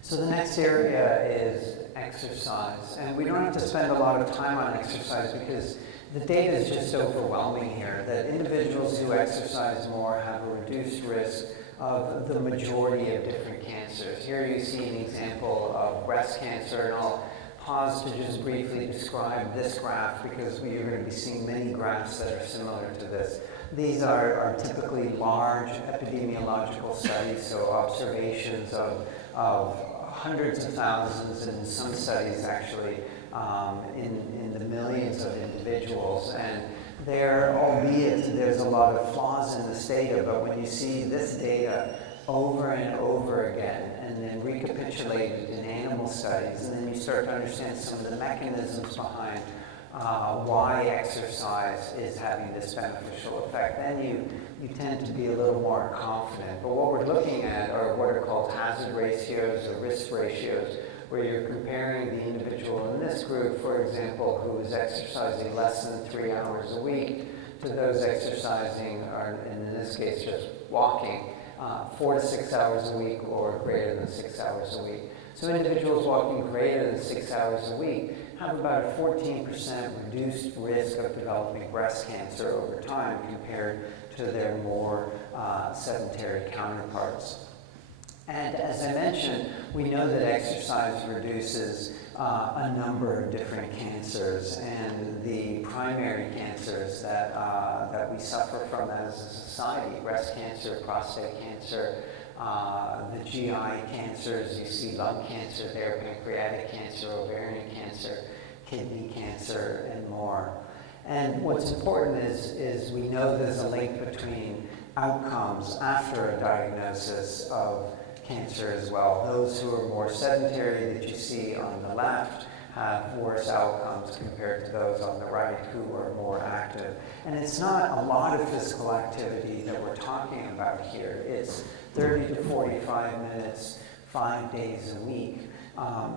So the next area is exercise. And we don't have to spend a lot of time on exercise because the data is just overwhelming here, that individuals who exercise more have a reduced risk of the majority of different cancers. Here you see an example of breast cancer, and I'll pause to just briefly describe this graph because you're going to be seeing many graphs that are similar to this. These are typically large epidemiological studies, so observations of hundreds of thousands, and in some studies actually in the millions of individuals. And albeit there's a lot of flaws in this data, but when you see this data over and over again and then recapitulated in animal studies, and then you start to understand some of the mechanisms behind why exercise is having this beneficial effect, then you tend to be a little more confident. But what we're looking at are what are called hazard ratios or risk ratios, where you're comparing the individual in this group, for example, who is exercising less than 3 hours a week, to those exercising, or in this case just walking, 4 to 6 hours a week or greater than 6 hours a week. So individuals walking greater than 6 hours a week have about a 14% reduced risk of developing breast cancer over time compared to their more sedentary counterparts. And as I mentioned, we know that exercise reduces a number of different cancers, and the primary cancers that we suffer from as a society: breast cancer, prostate cancer, the GI cancers. You see lung cancer there, pancreatic cancer, ovarian cancer, kidney cancer, and more. And what's important is we know there's a link between outcomes after a diagnosis of cancer as well. Those who are more sedentary that you see on the left have worse outcomes compared to those on the right who are more active. And it's not a lot of physical activity that we're talking about here. It's 30 to 45 minutes, 5 days a week.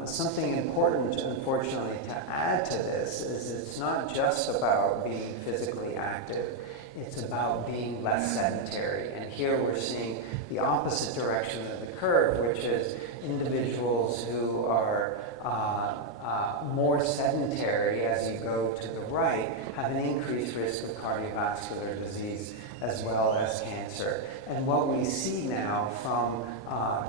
Something important, unfortunately, to add to this is it's not just about being physically active. It's about being less sedentary. And here we're seeing the opposite direction of the curve, which is individuals who are more sedentary as you go to the right have an increased risk of cardiovascular disease as well as cancer. And what we see now from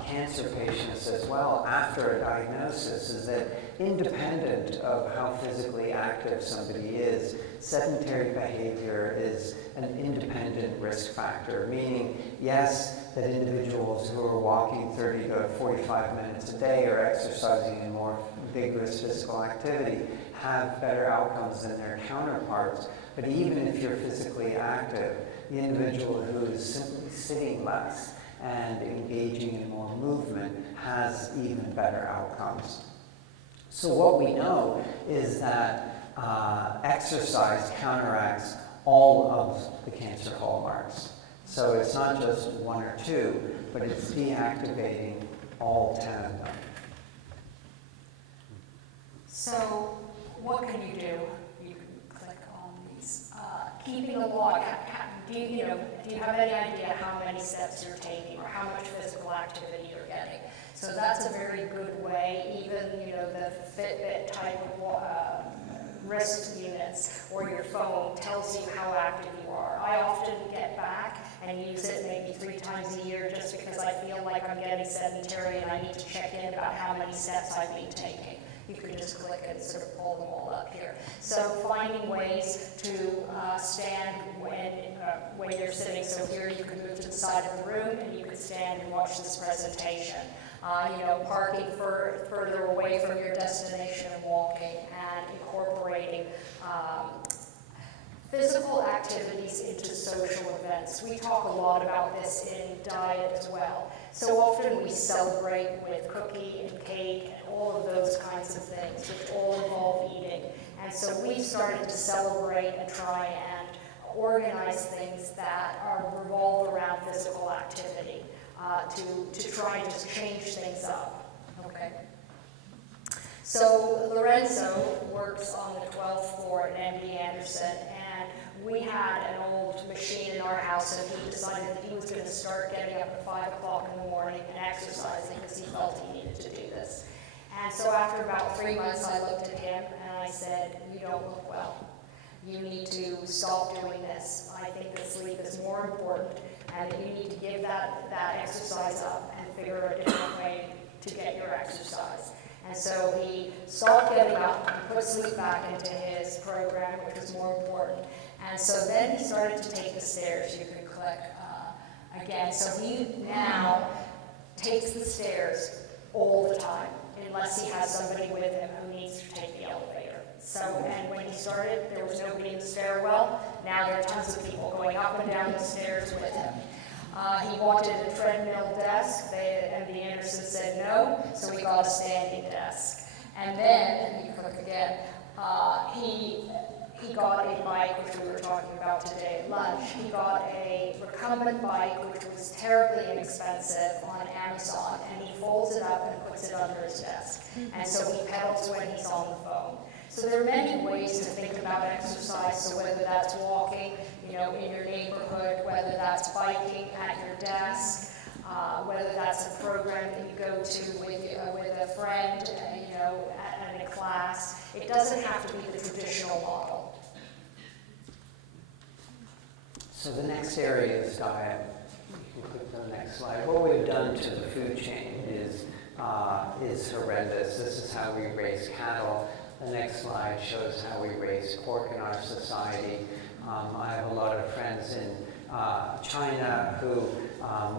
cancer patients as well after a diagnosis is that independent of how physically active somebody is, sedentary behavior is an independent risk factor, meaning, yes, that individuals who are walking 30 to 45 minutes a day or exercising in more vigorous physical activity have better outcomes than their counterparts. But even if you're physically active, the individual who is simply sitting less and engaging in more movement has even better outcomes. So what we know is that exercise counteracts all of the cancer hallmarks. So it's not just one or two, but it's deactivating all 10 of them. So what can you do? You can click on these. Keeping a log. Do you have any idea how many steps you're taking or how much physical activity you're getting? So that's a very good way. Even the Fitbit type of wrist units or your phone tells you how active you are. I often get back and use it maybe 3 times a year just because I feel like I'm getting sedentary and I need to check in about how many steps I've been taking. You can just click and sort of pull them all up here. So finding ways to stand when you're sitting. So here you can move to the side of the room and you can stand and watch this presentation. Parking further away from your destination and walking and incorporating physical activities into social events. We talk a lot about this in diet as well. So often we celebrate with cookie and cake and all of those kinds of things, which all involve eating. And so we've started to celebrate and try and organize things that revolve around physical activity to try and just change things up. Okay. So Lorenzo works on the 12th floor at MD Anderson, and we had an old machine in our house, and he decided that he was going to start getting up at 5 o'clock in the morning and exercising because he felt he needed to do this. And so after about 3 months, I looked at him and I said, "You don't look well. You need to stop doing this. I think that sleep is more important, and that you need to give that exercise up and figure a different way to get your exercise." And so he stopped getting up and put sleep back into his program, which was more important. And so then he started to take the stairs. You can click again. So he now takes the stairs all the time, unless he has somebody with him who needs to take the elevator. So, and when he started, there was nobody in the stairwell. Now there are tons of people going up and down the stairs with him. He wanted a treadmill desk. MD Anderson said no, so we got a standing desk. And then, you click again, he got a bike, which we were talking about today at lunch. He got a recumbent bike, which was terribly inexpensive on Amazon, and he folds it up and puts it under his desk. And so he pedals when he's on the phone. So there are many ways to think about exercise, so whether that's walking, in your neighborhood, whether that's biking at your desk, whether that's a program that you go to with a friend, in a class. It doesn't have to be the traditional model. So the next area is diet. You can click on the next slide. What we've done to the food chain is is horrendous. This is how we raise cattle. The next slide shows how we raise pork in our society. I have a lot of friends in China who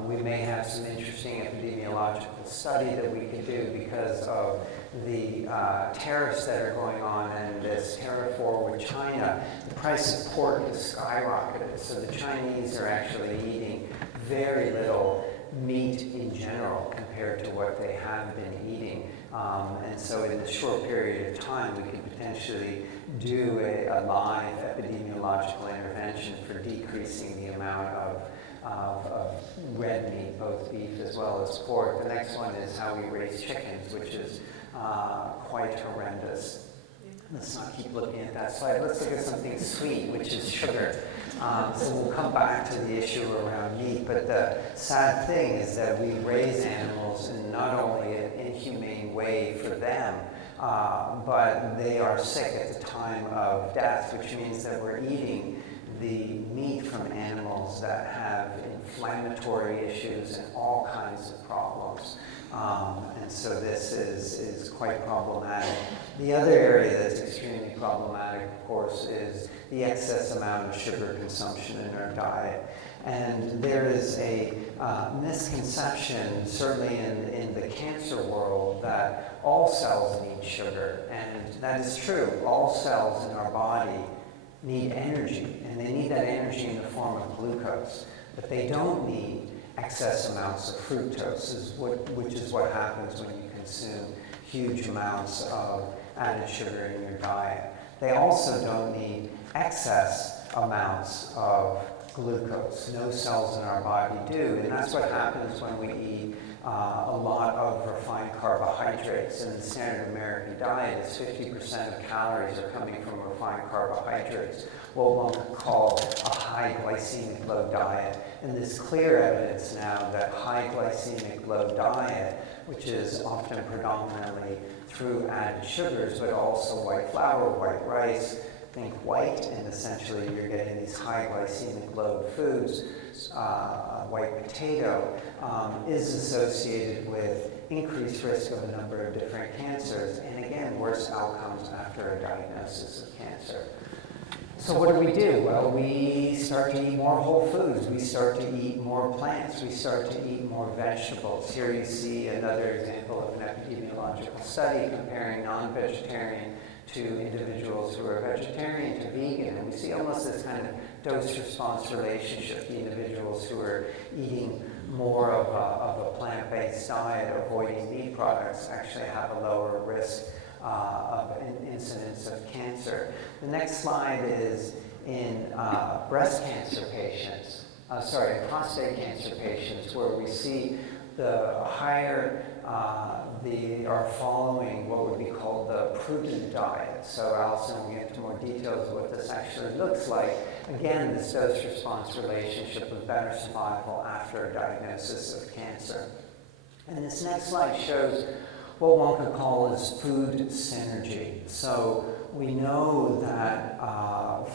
we may have some interesting epidemiological study that we could do because of the tariffs that are going on and this tariff war with China. The price of pork has skyrocketed, so the Chinese are actually eating very little meat in general compared to what they have been eating. And so in a short period of time, we can potentially do a live epidemiological intervention for decreasing the amount of red meat, both beef as well as pork. The next one is how we raise chickens, which is quite horrendous. Let's not keep looking at that slide. Let's look at something sweet, which is sugar. So we'll come back to the issue around meat, but the sad thing is that we raise animals in not only an inhumane way for them, but they are sick at the time of death, which means that we're eating the meat from animals that have inflammatory issues and all kinds of problems. And so this is quite problematic. The other area that's extremely problematic, of course, is the excess amount of sugar consumption in our diet. And there is a misconception, certainly in the cancer world, that all cells need sugar. And that is true. All cells in our body need energy, and they need that energy in the form of glucose. But they don't need excess amounts of fructose, which is what happens when you consume huge amounts of added sugar in your diet. They also don't need excess amounts of glucose. No cells in our body do, and that's what happens when we eat a lot of refined carbohydrates. In the standard American diet, is 50% of calories are coming from refined carbohydrates, what one could call a high glycemic load diet. And there's clear evidence now that high glycemic load diet, which is often predominantly through added sugars, but also white flour, white rice, think white, and essentially you're getting these high glycemic load foods, white potato, is associated with increased risk of a number of different cancers, and again, worse outcomes after a diagnosis of cancer. So what do? Well, we start to eat more whole foods. We start to eat more plants. We start to eat more vegetables. Here you see another example of an epidemiological study comparing non-vegetarian to individuals who are vegetarian to vegan. And we see almost this kind of dose-response relationship. The individuals who are eating more of a plant-based diet, avoiding meat products, actually have a lower risk of incidence of cancer. The next slide is in breast cancer patients, prostate cancer patients, where we see the higher they are following what would be called the prudent diet. So Alison will get into more details of what this actually looks like. Again, this dose-response relationship with better survival after a diagnosis of cancer. And this next slide shows what one could call as food synergy. So we know that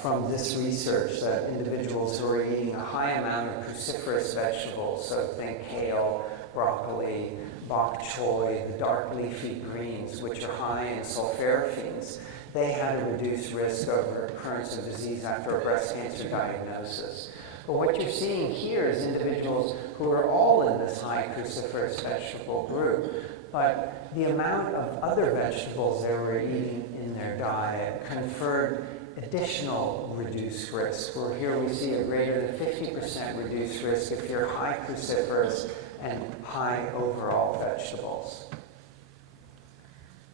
from this research that individuals who are eating a high amount of cruciferous vegetables, so think kale, broccoli, bok choy, the dark leafy greens, which are high in sulforaphane, they had a reduced risk of recurrence of disease after a breast cancer diagnosis. But what you're seeing here is individuals who are all in this high cruciferous vegetable group, but the amount of other vegetables they were eating in their diet conferred additional reduced risk. Where here we see a greater than 50% reduced risk if you're high cruciferous and high overall vegetables.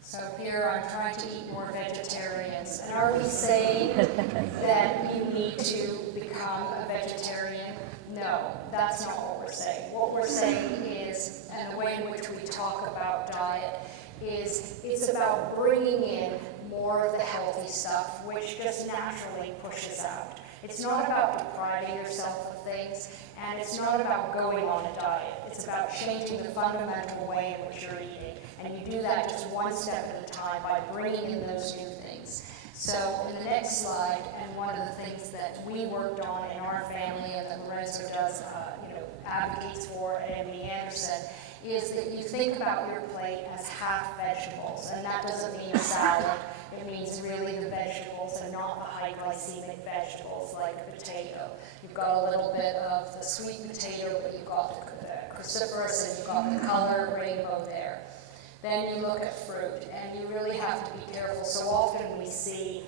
So here I'm trying to eat more vegetarians. And are we saying that you need to become a vegetarian? No, that's not what we're saying. What we're saying is, and the way in which we talk about diet, is it's about bringing in more of the healthy stuff, which just naturally pushes out. It's not about depriving yourself of things, and it's not about going on a diet. It's about changing the fundamental way in which you're eating. And you do that just one step at a time by bringing in those new things. So in the next slide, and one of the things that we worked on in our family and that Lorenzo does, advocates for at MD Anderson, is that you think about your plate as half vegetables, and that doesn't mean a salad. It means really the vegetables and not the high glycemic vegetables like a potato. You've got a little bit of the sweet potato, but you've got the cruciferous and you've got the color rainbow there. Then you look at fruit, and you really have to be careful. So often we see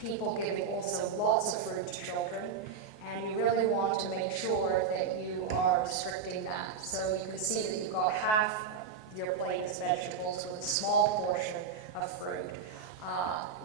people giving also lots of fruit to children, and you really want to make sure that you are restricting that. So you can see that you've got half your plate is vegetables with a small portion of fruit.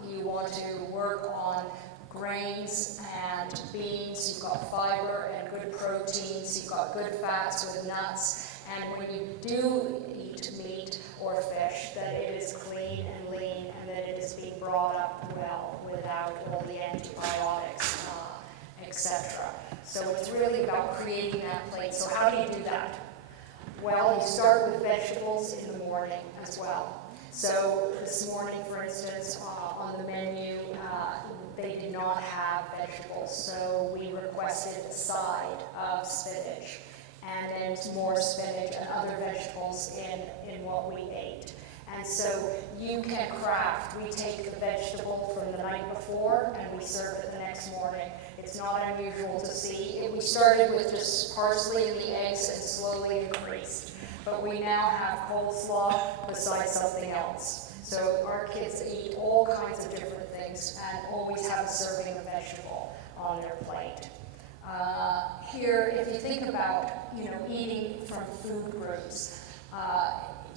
You want to work on grains and beans. You've got fiber and good proteins. You've got good fats with nuts. And when you do eat meat or fish, that it is clean and lean and that it is being brought up well without all the antibiotics, etc. So it's really about creating that plate. So how do you do that? Well, you start with vegetables in the morning as well. So this morning, for instance, on the menu, they did not have vegetables, so we requested a side of spinach, and then some more spinach and other vegetables in what we ate. And so you can craft. We take the vegetable from the night before and we serve it the next morning. It's not unusual to see. We started with just parsley and the eggs and slowly increased. But we now have coleslaw besides something else. So our kids eat all kinds of different things and always have a serving of vegetable on their plate. Here, if you think about, eating from food groups,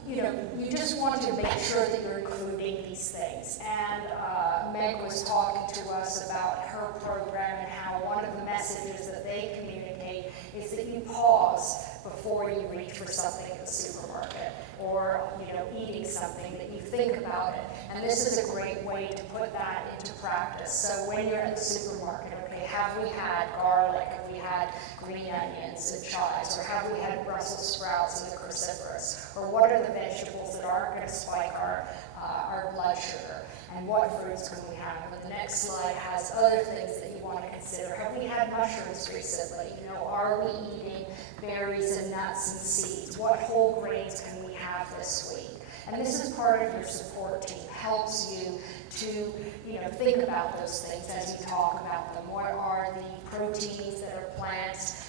you just want to make sure that you're including these things. And Meg was talking to us about her program and how one of the messages that they communicate is that you pause before you reach for something at the supermarket or, eating something, that you think about it. And this is a great way to put that into practice. So when you're at the supermarket, okay, have we had garlic? Have we had green onions and chives? Or have we had Brussels sprouts and the cruciferous? Or what are the vegetables that aren't going to spike our blood sugar? And what fruits can we have? And the next slide has other things that you want to consider. Have we had mushrooms recently? Are we eating berries and nuts and seeds? What whole grains can we have this week? And this is part of your support team. Helps you to think about those things as we talk about them. What are the proteins that are plants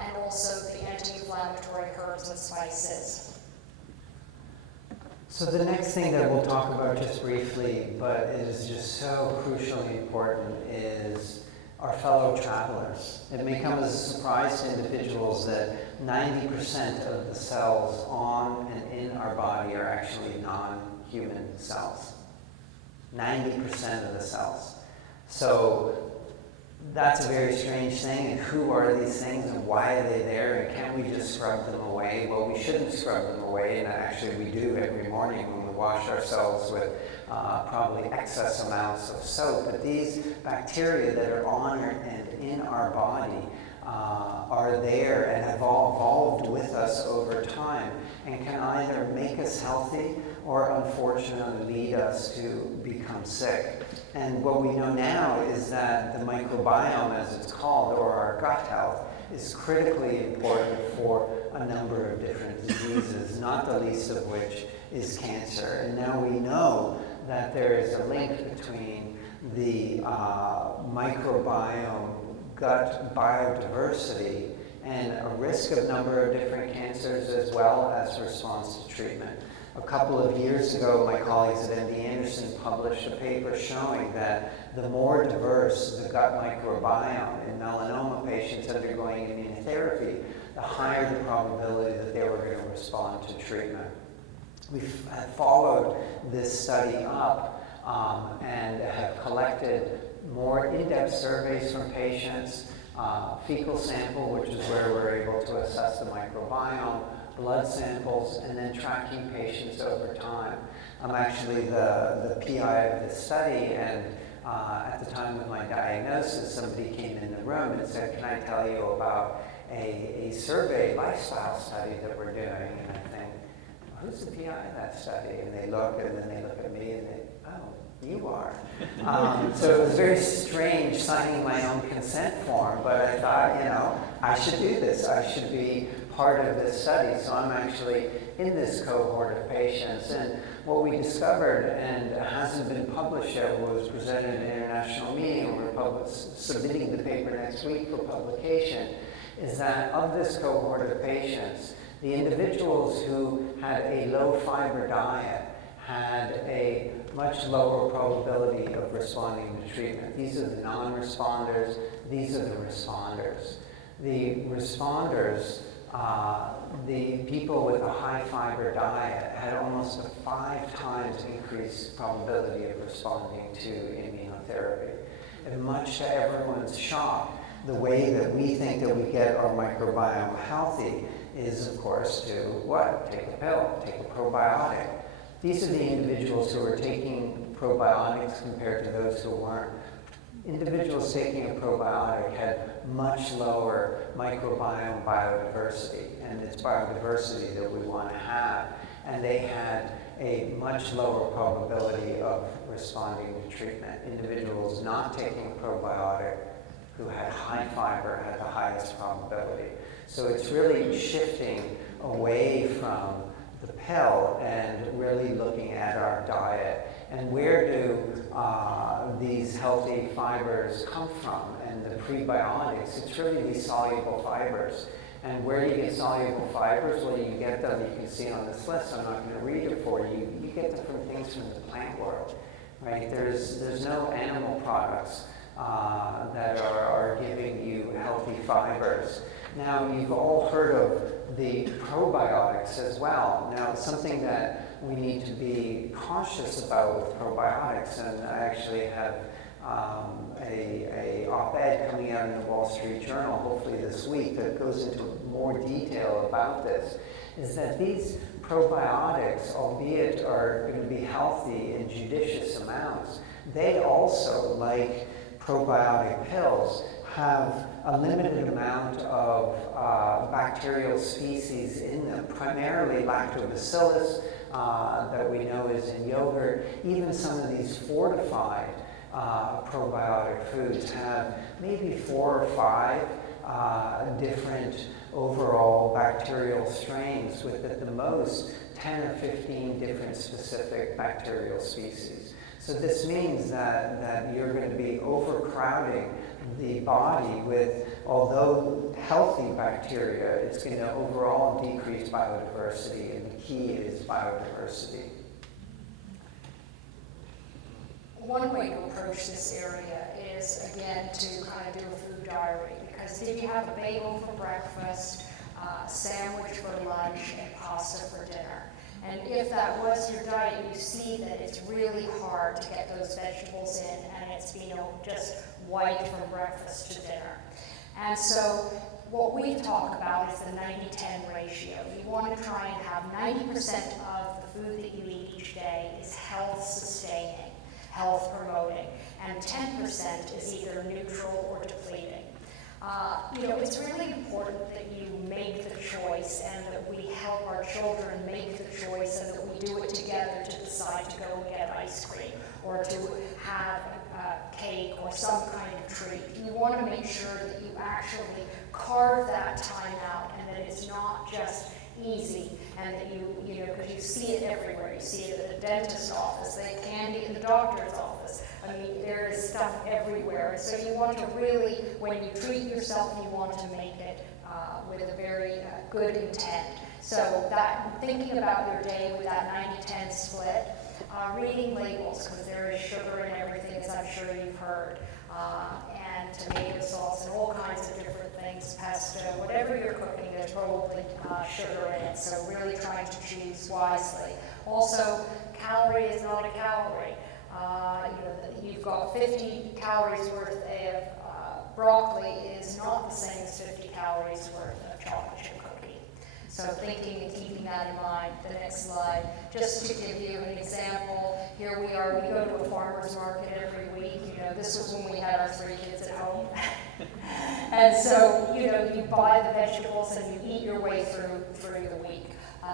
and also the anti-inflammatory herbs and spices? So the next thing that we'll talk about just briefly, but it is just so crucially important, is our fellow travelers. It may come as a surprise to individuals that 90% of the cells on and in our body are actually non-human cells. 90% of the cells. So that's a very strange thing, and who are these things and why are they there, and can we just scrub them away? Well, we shouldn't scrub them away, and actually we do every morning when we wash ourselves with probably excess amounts of soap. But these bacteria that are on and in our body are there and have evolved with us over time and can either make us healthy or unfortunately lead us to become sick. And what we know now is that the microbiome, as it's called, or our gut health, is critically important for a number of different diseases, not the least of which is cancer. And now we know that there is a link between the microbiome, gut biodiversity, and a risk of number of different cancers as well as response to treatment. A couple of years ago, my colleagues at MD Anderson published a paper showing that the more diverse the gut microbiome in melanoma patients undergoing immunotherapy, the higher the probability that they were going to respond to treatment. We've followed this study up and have collected more in-depth surveys from patients, fecal sample, which is where we're able to assess the microbiome, blood samples, and then tracking patients over time. I'm actually the PI of this study, and at the time of my diagnosis, somebody came in the room and said, "Can I tell you about a survey lifestyle study that we're doing?" And I think, "Who's the PI of that study?" And they look, and then they look at me, and they, "Oh, You are. So it was very strange signing my own consent form, but I thought, I should do this. I should be part of this study. So I'm actually in this cohort of patients. And what we discovered, and hasn't been published yet, was presented at an international meeting, and we're submitting the paper next week for publication, is that of this cohort of patients, the individuals who had a low-fiber diet had a much lower probability of responding to treatment. These are the non-responders, these are the responders. The responders, the people with a high-fiber diet had almost a 5 times increased probability of responding to immunotherapy. And much to everyone's shock, the way that we think that we get our microbiome healthy is, of course, to what? Take a pill, take a probiotic. These are the individuals who are taking probiotics compared to those who weren't. Individuals taking a probiotic had much lower microbiome biodiversity, and it's biodiversity that we want to have. And they had a much lower probability of responding to treatment. Individuals not taking a probiotic who had high fiber had the highest probability. So it's really shifting away from the pill and really looking at our diet and where do these healthy fibers come from, and the prebiotics. It's really these soluble fibers. And where do you get soluble fibers? Well, you get them, you can see on this list, I'm not going to read it for you. You get them from things from the plant world, right? There's no animal products that are giving you healthy fibers. Now, you've all heard of the probiotics as well. Now, it's something that we need to be cautious about with probiotics, and I actually have a op-ed coming out in the Wall Street Journal, hopefully this week, that goes into more detail about this, is that these probiotics, albeit are going to be healthy in judicious amounts, they also, like probiotic pills, have a limited amount of bacterial species in them, primarily lactobacillus that we know is in yogurt. Even some of these fortified probiotic foods have maybe 4 or 5 different overall bacterial strains, with at the most 10 or 15 different specific bacterial species. So this means that you're going to be overcrowding the body with, although healthy bacteria, it's going to overall decrease biodiversity, and the key is biodiversity. One way to approach this area is, again, to kind of do a food diary, because if you have a bagel for breakfast, a sandwich for lunch, and pasta for dinner, and if that was your diet, you see that it's really hard to get those vegetables in, and it's, just white from breakfast to dinner. And so what we talk about is the 90-10 ratio. You want to try and have 90% of the food that you eat each day is health-sustaining, health-promoting, and 10% is either neutral or depleting. It's really important that you make the choice and that we help our children make the choice, and that we do it together to decide to go and get ice cream or to have cake or some kind of treat. You want to make sure that you actually carve that time out, and that it's not just easy, and that because you see it everywhere. You see it at the dentist's office, they have candy in the doctor's office. I mean, there is stuff everywhere. So you want to really, when you treat yourself, you want to make it with a very good intent. So that, thinking about your day with that 90-10 split, reading labels, because there is sugar in everything, as I'm sure you've heard, and tomato sauce and all kinds of different things, pesto, whatever you're cooking, there's probably sugar in it, so really trying to choose wisely. Also, calorie is not a calorie. You've got 50 calories worth of broccoli is not the same as 50 calories worth of chocolate chip cookie. So thinking and keeping that in mind. The next slide, just to give you an example, here we are, we go to a farmer's market every week. This was when we had our 3 kids at home. And so, you buy the vegetables and you eat your way through the week.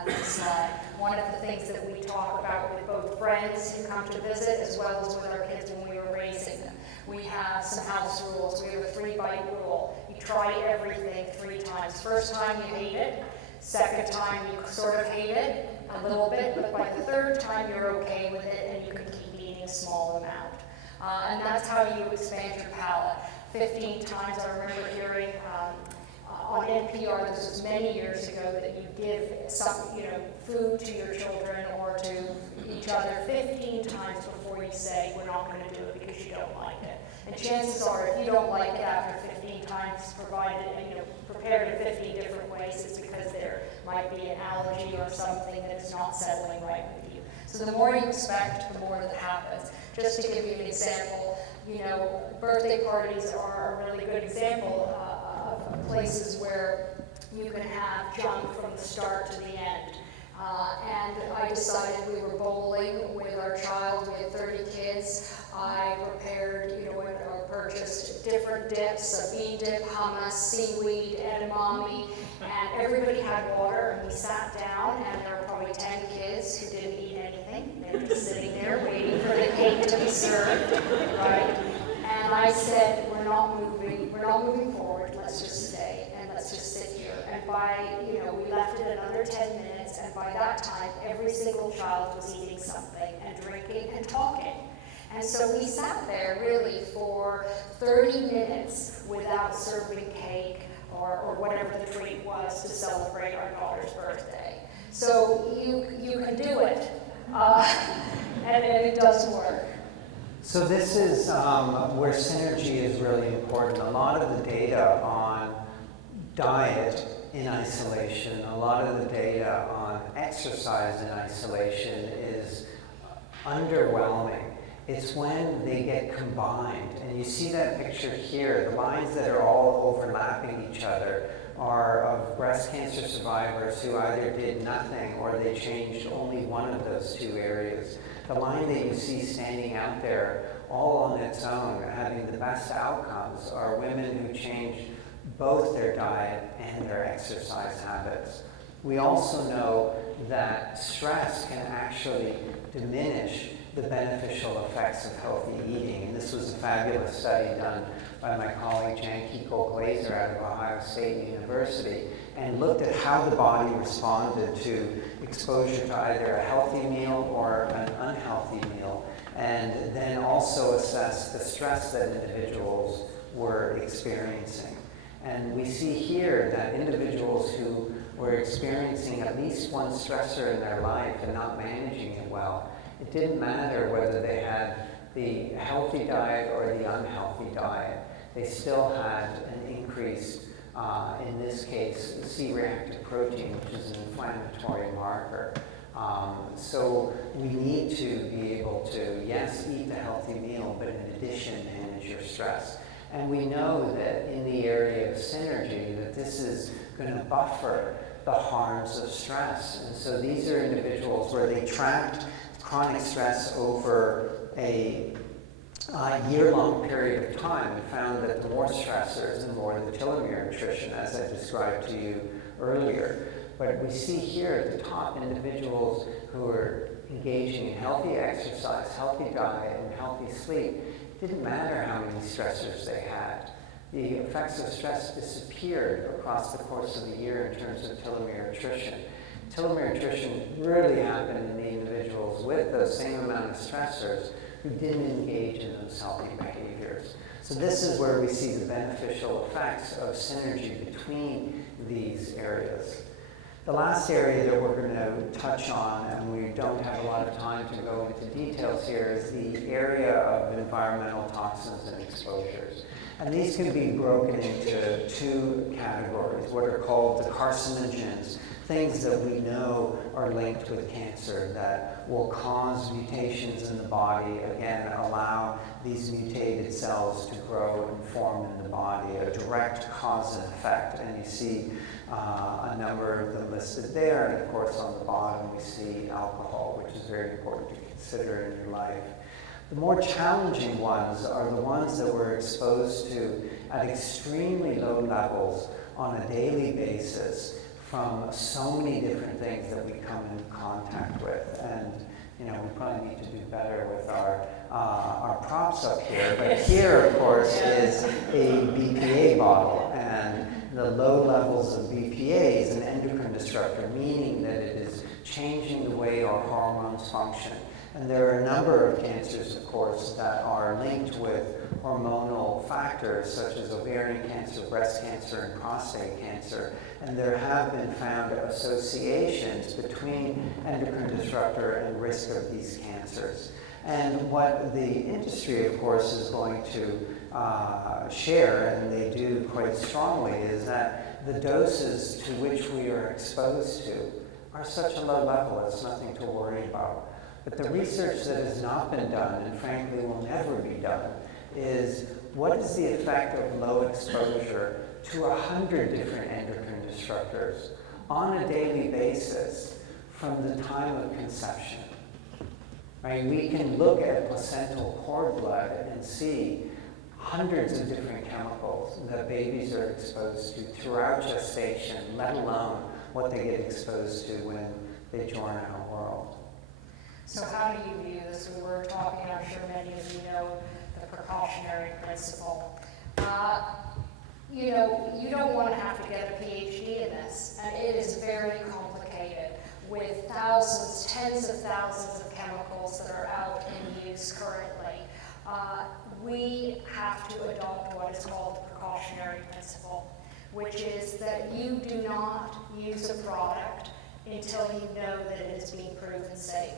this slide. One of the things that we talk about with both friends who come to visit as well as with our kids when we were raising them. We have some house rules. We have a 3-bite rule. You try everything 3 times. First time you hate it. Second time you sort of hate it a little bit, but by the 3rd time you're okay with it and you can keep eating a small amount. And that's how you expand your palate. 15 times I remember hearing on NPR, this was many years ago, that you give some, food to your children or to each other 15 times before you say, we're not going to do it because you don't like it. And chances are, if you don't like it after 15 times, prepared in 15 different ways, it's because there might be an allergy or something that is not settling right with you. So the more you expect, the more that happens. Just to give you an example, birthday parties are a really good example of places where you can have junk from the start to the end. And I decided we were bowling with our child. We had 30 kids. I prepared, or purchased different dips, a bean dip, hummus, seaweed, edamame, and everybody had water. And we sat down, and there were probably 10 kids who didn't eat anything. They were just sitting there waiting for the cake to be served, right? And I said, we're not moving forward. Let's just stay and let's just sit here. And we left it another 10 minutes, and by that time, every single child was eating something and drinking and talking. And so we sat there really for 30 minutes without serving cake or whatever the treat was to celebrate our daughter's birthday. So you can do it, and it does work. So this is where synergy is really important. A lot of the data on diet in isolation, a lot of the data on exercise in isolation is underwhelming. It's when they get combined. And you see that picture here. The lines that are all overlapping each other are of breast cancer survivors who either did nothing or they changed only one of those 2 areas. The line that you see standing out there all on its own, having the best outcomes, are women who changed both their diet and their exercise habits. We also know that stress can actually diminish the beneficial effects of healthy eating. And this was a fabulous study done by my colleague Jan Kiko-Glaser out of Ohio State University, and looked at how the body responded to exposure to either a healthy meal or an unhealthy meal, and then also assessed the stress that individuals were experiencing. And we see here that individuals who were experiencing at least one stressor in their life and not managing it well, it didn't matter whether they had the healthy diet or the unhealthy diet, they still had an increased, in this case, C-reactive protein, which is an inflammatory marker. So we need to be able to, yes, eat the healthy meal, but in addition, manage your stress. And we know that in the area of synergy, that this is going to buffer the harms of stress. And so these are individuals where they tracked chronic stress over a year-long period of time and found that the more stressors, the more the telomere attrition, as I described to you earlier. But we see here at the top individuals who are engaging in healthy exercise, healthy diet, and healthy sleep. It didn't matter how many stressors they had. The effects of stress disappeared across the course of the year in terms of telomere attrition. Telomere attrition really happened in the individuals with the same amount of stressors who didn't engage in those healthy behaviors. So this is where we see the beneficial effects of synergy between these areas. The last area that we're going to touch on, and we don't have a lot of time to go into details here, is the area of environmental toxins and exposures. And these can be broken into 2 categories, what are called the carcinogens, things that we know are linked with cancer that will cause mutations in the body, again, allow these mutated cells to grow and form in the body, a direct cause and effect. And you see a number of them listed there, and of course on the bottom we see alcohol, which is very important to consider in your life. The more challenging ones are the ones that we're exposed to at extremely low levels on a daily basis from so many different things that we come into contact with. And you know, we probably need to do better with our props up here. But here, of course, is a BPA bottle, and the low levels of BPA is an endocrine disruptor, meaning that it is changing the way our hormones function. And there are a number of cancers, of course, that are linked with hormonal factors such as ovarian cancer, breast cancer, and prostate cancer. And there have been found associations between endocrine disruptor and risk of these cancers. And what the industry, of course, is going to share, and they do quite strongly, is that the doses to which we are exposed to are such a low level, it's nothing to worry about. But the research that has not been done, and frankly will never be done, is what is the effect of low exposure to 100 different endocrine disruptors on a daily basis from the time of conception. Right? We can look at placental cord blood and see hundreds of different chemicals that babies are exposed to throughout gestation, let alone what they get exposed to when they join our world. So how do you view this? We were talking, I'm sure many of you know, the precautionary principle. You know, you don't want to have to get a PhD in this, and it is very complicated with thousands, tens of thousands of chemicals that are out in use currently. We have to adopt what is called the precautionary principle, which is that you do not use a product until you know that it is being proven safe.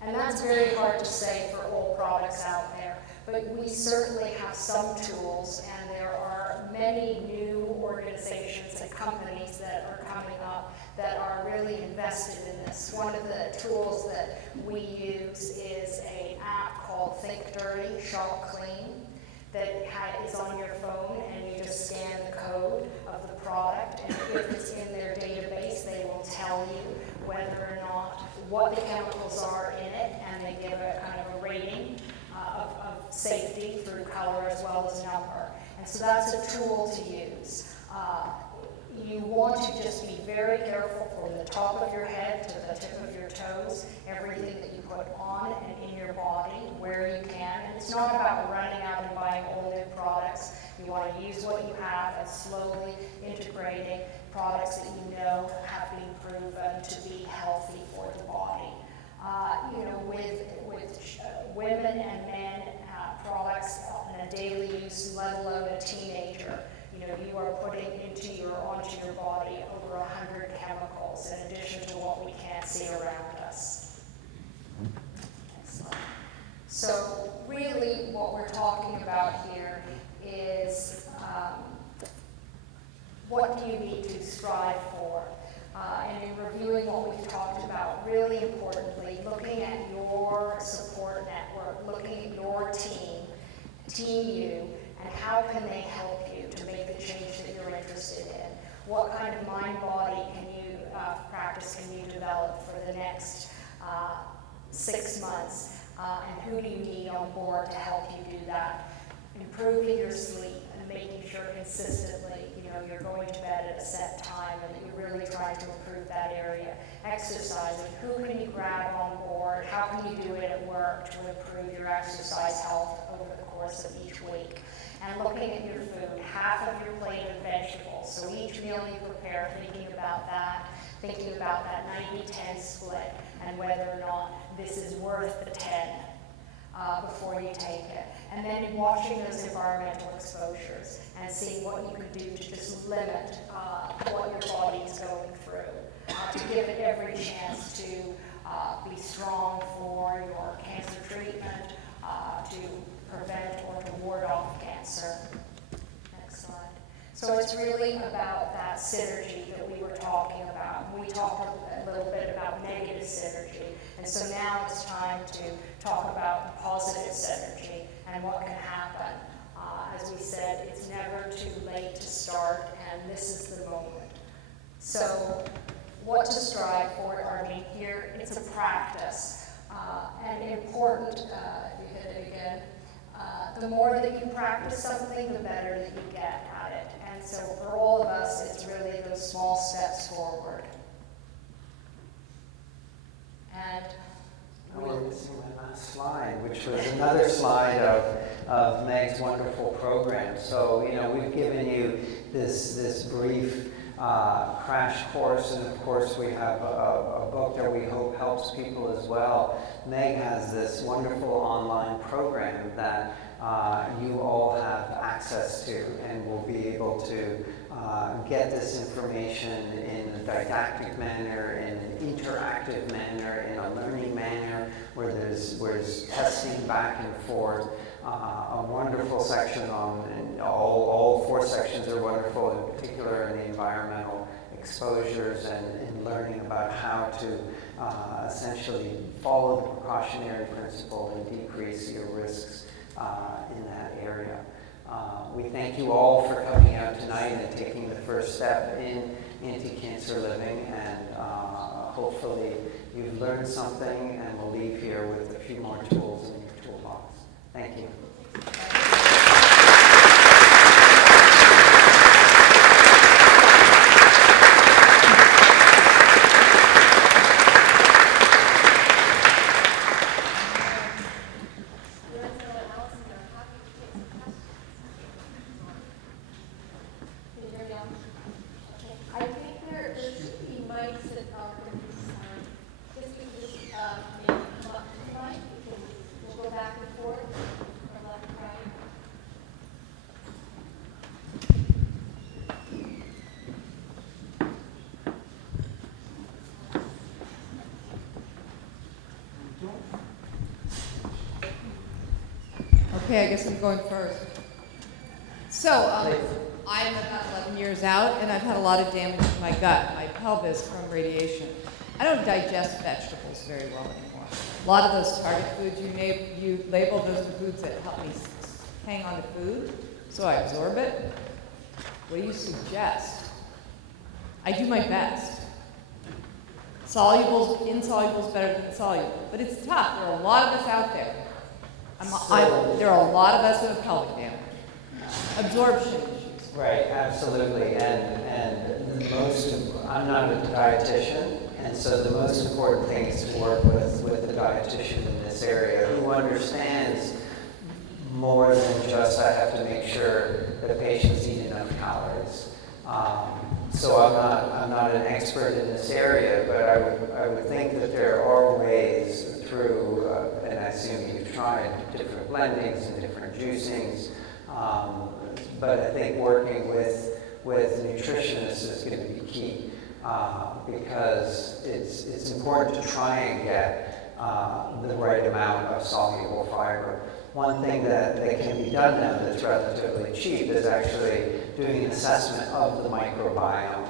And that's very hard to say for all products out there, but we certainly have some tools, and there are many new organizations and companies that are coming up that are really invested in this. One of the tools that we use is an app called Think Dirty, Shop Clean, that is on your phone, and you just scan the code of the product, and if it's in their database, they will tell you whether or not, what the chemicals are in it, and they give a kind of a rating of safety through color as well as number. And so that's a tool to use. You want to just be very careful from the top of your head to the tip of your toes, everything that you put on and in your body where you can. And it's not about running out and buying all new products. You want to use what you have and slowly integrating products that you know have been proven to be healthy for the body. You know, with women and men products on a daily use, let alone a teenager, you know, you are putting onto your body over 100 chemicals in addition to what we can't see around us. Excellent. So really what we're talking about here is what do you need to strive for? And in reviewing what we've talked about, really importantly, looking at your support network, looking at your team you, and how can they help you to make the change that you're interested in? What kind of mind-body practice can you develop for the next 6 months? And who do you need on board to help you do that? Improving your sleep and making sure consistently, you know, you're going to bed at a set time and that you're really trying to improve that area. Exercising, who can you grab on board? How can you do it at work to improve your exercise health over the course of each week? And looking at your food, half of your plate of vegetables. So each meal you prepare, thinking about that 90-10 split, and whether or not this is worth the 10 before you take it. And then watching those environmental exposures and seeing what you can do to just limit what your body is going through, to give it every chance to be strong for your cancer treatment, to prevent or to ward off cancer. Next slide. So it's really about that synergy that we were talking about. We talked a little bit about negative synergy, and so now it's time to talk about positive synergy and what can happen. As we said, it's never too late to start, and this is the moment. So what to strive for, here it's a practice, and important, if you hit it again, the more that you practice something, the better that you get at it. And so for all of us, it's really those small steps forward. slide of Meg's wonderful program. So, we've given you this brief crash course, and of course we have a book that we hope helps people as well. Meg has this wonderful online program that you all have access to, and will be able to get this information in a didactic manner, in an interactive manner, in a learning manner, where there's testing back and forth. A wonderful section on, and all 4 sections are wonderful, in particular in the environmental exposures and learning about how to essentially follow the precautionary principle and decrease your risks in that area. We thank you all for coming out tonight and taking the first step in anti-cancer living, and hopefully you've learned something and will leave here with a few more tools in your toolbox. Thank you. I think there should be mics that are going to just maybe come up to the mic, because we'll go back and forth from left to right. Okay, I guess I'm going first. So, I'm about 11 years out, and I've had a lot of damage to my gut, my pelvis from radiation. I don't digest vegetables very well anymore. A lot of those target foods you label, those are the foods that help me hang on to food, so I absorb it. What do you suggest? I do my best. Insoluble is better than soluble, but it's tough. There are a lot of us out there. There are a lot of us who have pelvic damage. Absorption issues. Right, absolutely, and I'm not a dietitian, and so the most important thing is to work with the dietitian in this area who understands more than just I have to make sure that patients eat enough calories. So I'm not an expert in this area, but I would think that there are ways through, and I assume you've tried different blendings and different juicings. But I think working with nutritionists is going to be key, because it's important to try and get the right amount of soluble fiber. One thing that can be done now that's relatively cheap is actually doing an assessment of the microbiome.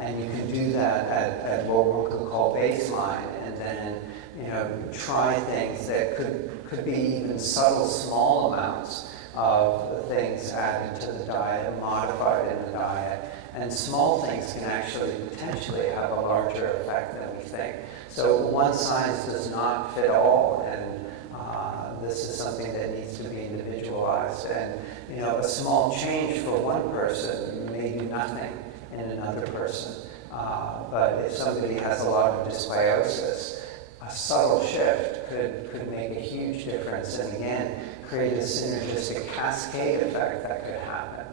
And you can do that at what we could call baseline, and then try things that could be even subtle, small amounts of things added to the diet and modified in the diet. And small things can actually potentially have a larger effect than we think. So one size does not fit all, and this is something that needs to be individualized. And a small change for one person may do nothing in another person. But if somebody has a lot of dysbiosis, a subtle shift could make a huge difference, and again, create a synergistic cascade effect that could happen.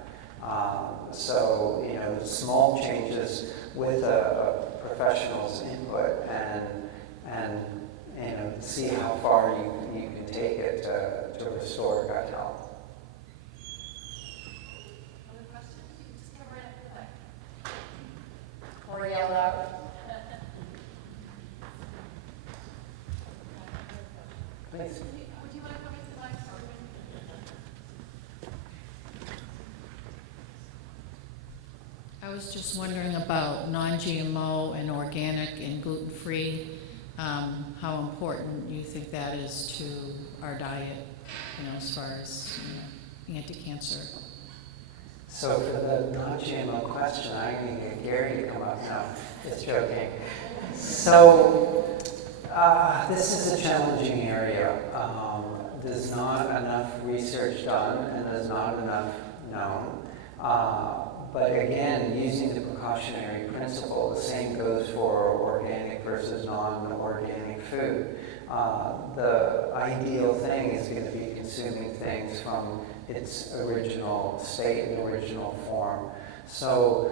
So, small changes with a professional's input, and see how far you can take it to restore gut health. Other questions? You can just come right up to the mic. Or yell out. Please. Would you want to come into the mic? I was just wondering about non-GMO and organic and gluten-free, how important you think that is to our diet, as far as anti-cancer. So for the non-GMO question, I'm going to get Gary to come up now. Just joking. So this is a challenging area. There's not enough research done, and there's not enough known. But again, using the precautionary principle, the same goes for organic versus non-organic food. The ideal thing is going to be consuming things from its original state and original form. So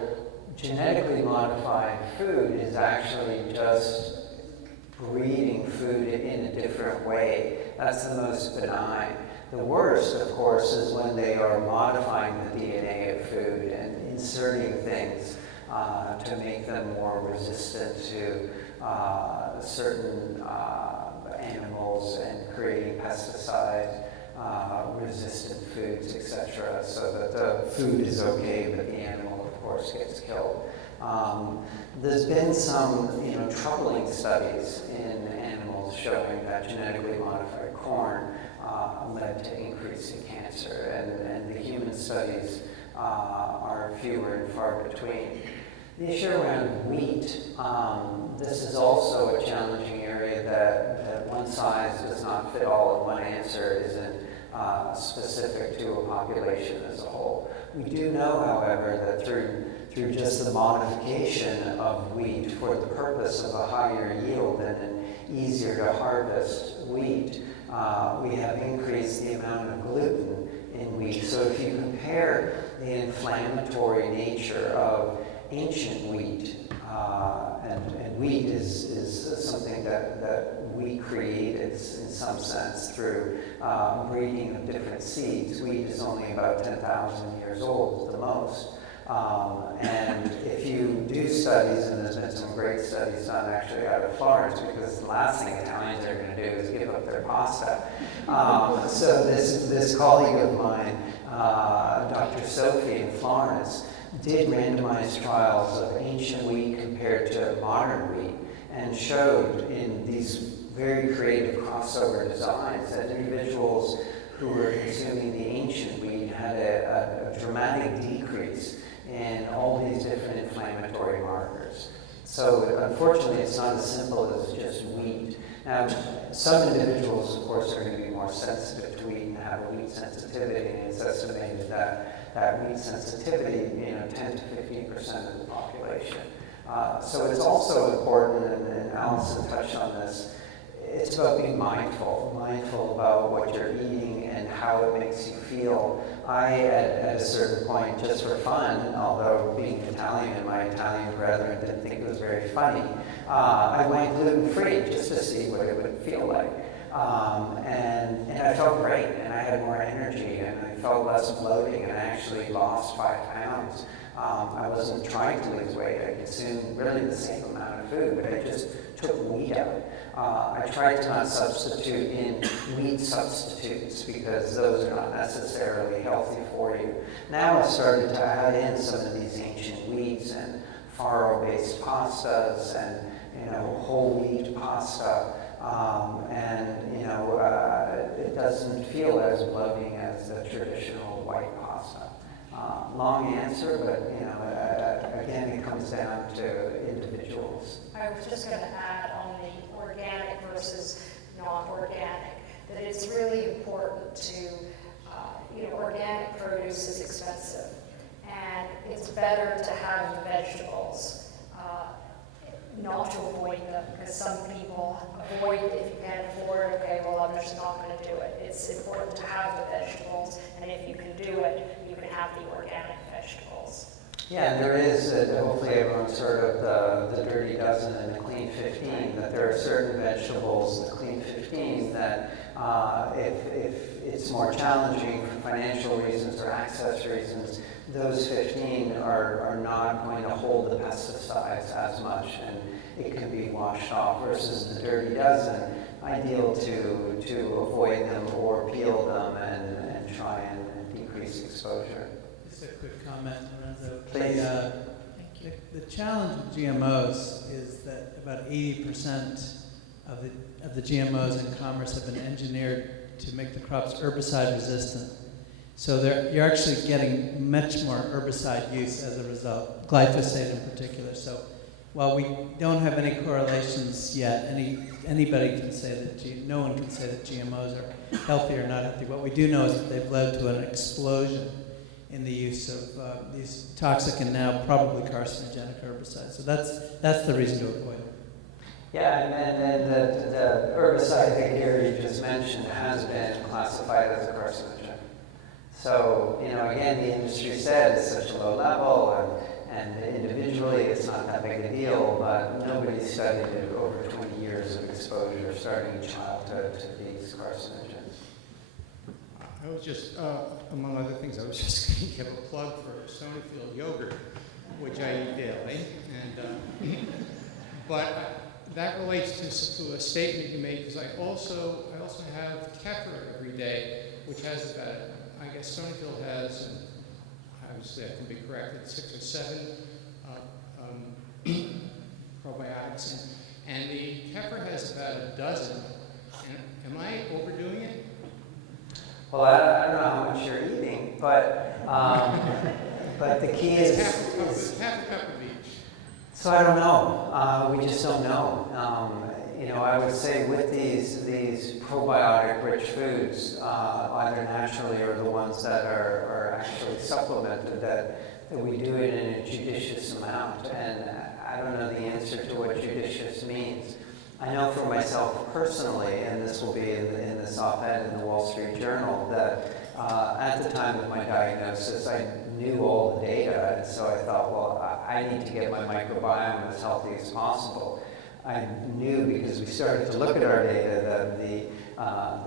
genetically modified food is actually just breeding food in a different way. That's the most benign. The worst, of course, is when they are modifying the DNA of food and inserting things to make them more resistant to certain animals and creating pesticide resistant foods, etc., so that the food is okay, but the animal, of course, gets killed. There's been some, troubling studies in animals showing that genetically modified corn led to increase in cancer, and the human studies are fewer and far between. The issue around wheat, this is also a challenging area that one size does not fit all, and one answer isn't specific to a population as a whole. We do know, however, that through just the modification of wheat for the purpose of a higher yield and an easier to harvest wheat, we have increased the amount of gluten in wheat. So if you compare the inflammatory nature of ancient wheat, and wheat is something that we created in some sense through breeding of different seeds. Wheat is only about 10,000 years old at the most. And if you do studies, and there's been some great studies done actually out of Florence, because the last thing Italians are going to do is give up their pasta. So this colleague of mine, Dr. Sophie in Florence, did randomized trials of ancient wheat compared to modern wheat, and showed in these very creative crossover designs that individuals who were consuming the ancient wheat had a dramatic decrease in all these different inflammatory markers. So unfortunately, it's not as simple as just wheat. Now, some individuals, of course, are going to be more sensitive to wheat and have a wheat sensitivity, and it's estimated that wheat sensitivity, 10 to 15% of the population. So it's also important, and Allison touched on this, it's about being mindful about what you're eating and how it makes you feel. I, at a certain point, just for fun, although being Italian and my Italian brethren didn't think it was very funny, I went gluten-free just to see what it would feel like. And I felt great, and I had more energy, and I felt less bloating, and I actually lost 5 pounds. I wasn't trying to lose weight. I consumed really the same amount of food, but I just took wheat out. I tried to not substitute in wheat substitutes because those are not necessarily healthy for you. Now I've started to add in some of these ancient wheats and farro-based pastas and whole wheat pasta. It doesn't feel as bloating as the traditional white pasta. Long answer, but again, it comes down to individuals. I was just going to add on the organic versus non-organic, that it's really important to, organic produce is expensive, and it's better to have the vegetables, not to avoid them, because some people avoid it if you can't afford it. Okay, well, I'm just not going to do it. It's important to have the vegetables, and if you can do it, you can have the organic vegetables. Yeah, and there is, hopefully everyone's heard of the Dirty Dozen and the Clean 15, that there are certain vegetables, the Clean 15, that if it's more challenging for financial reasons or access reasons, those 15 are not going to hold the pesticides as much, and it can be washed off, versus the Dirty Dozen, ideal to avoid them or peel them and try and decrease exposure. Just a quick comment, Lorenzo. Please. The challenge with GMOs is that about 80% of the GMOs in commerce have been engineered to make the crops herbicide resistant. So you're actually getting much more herbicide use as a result, glyphosate in particular. So while we don't have any correlations yet, anybody can say that no one can say that GMOs are healthy or not healthy. What we do know is that they've led to an explosion in the use of these toxic and now probably carcinogenic herbicides. So that's the reason to avoid it. Yeah, and the herbicide that Gary just mentioned has been classified as a carcinogen. So, again, the industry said it's such a low level, and individually it's not that big a deal, but nobody studied it over 20 years of exposure, starting in childhood, to these carcinogens. I was just, among other things, I was just going to give a plug for Stonyfield yogurt, which I eat daily, and but that relates to a statement you made, because I also have kefir every day, which has about, I guess Stonyfield has, and obviously I can be corrected, 6 or 7 probiotics, and the kefir has about a dozen. And am I overdoing it? Well, I don't know how much you're eating, but the key is half a cup of each. So I don't know. We just don't know. I would say with these probiotic-rich foods, either naturally or the ones that are actually supplemented, that we do it in a judicious amount. And I don't know the answer to what judicious means. I know for myself personally, and this will be in this op-ed in the Wall Street Journal, that at the time of my diagnosis, I knew all the data, and so I thought, well, I need to get my microbiome as healthy as possible. I knew, because we started to look at our data, that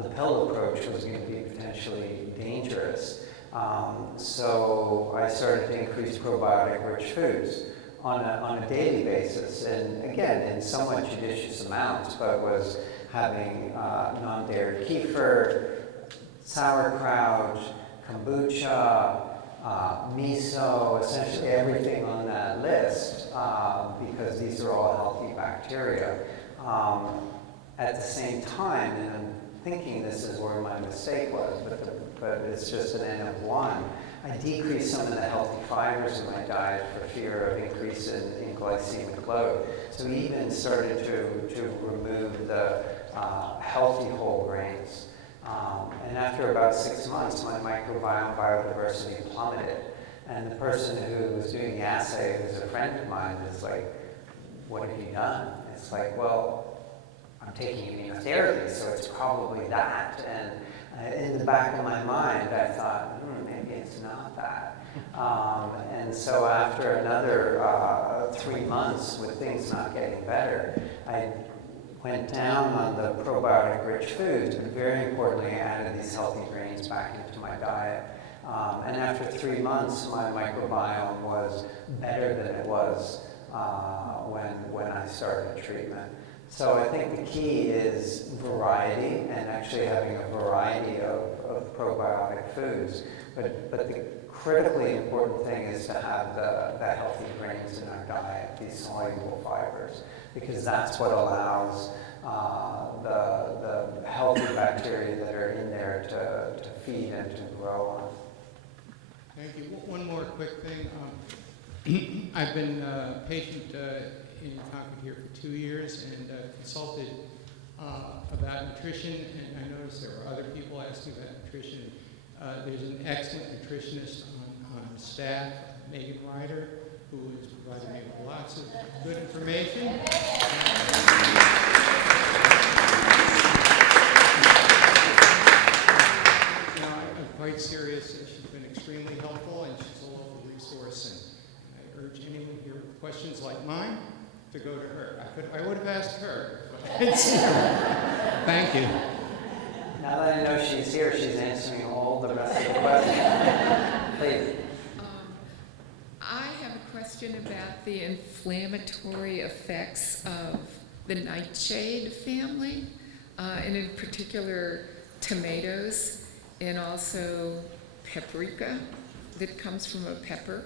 the pill approach was going to be potentially dangerous. So I started to increase probiotic-rich foods on a daily basis, and again, in somewhat judicious amounts, but was having non-dairy kefir, sauerkraut, kombucha, miso, essentially everything on that list, because these are all healthy bacteria. At the same time, and I'm thinking this is where my mistake was, but it's just an N of 1, I decreased some of the healthy fibers in my diet for fear of increase in glycemic load. So we even started to remove the healthy whole grains. And after about 6 months, my microbiome biodiversity plummeted. And the person who was doing the assay, who's a friend of mine, is like, what have you done? It's like, well, I'm taking immunotherapy, so it's probably that. And in the back of my mind, I thought, maybe it's not that. And so after another 3 months with things not getting better, I went down on the probiotic-rich foods, but very importantly, I added these healthy grains back into my diet. And after 3 months, my microbiome was better than it was when I started treatment. So I think the key is variety, and actually having a variety of probiotic foods. But the critically important thing is to have the healthy grains in our diet, these soluble fibers, because that's what allows the healthy bacteria that are in there to feed and to grow on. Thank you. One more quick thing. I've been a patient in Concord here for 2 years, and consulted about nutrition, and I noticed there were other people asking about nutrition. There's an excellent nutritionist on staff, Megan Ryder, who has provided me with lots of good information. Now, I'm quite serious. She's been extremely helpful, and she's a local resource, and I urge anyone here with questions like mine to go to her. I would have asked her. Thank you. Now that I know she's here, she's answering all the rest of the questions. Please. I have a question about the inflammatory effects of the nightshade family, and in particular tomatoes, and also paprika that comes from a pepper,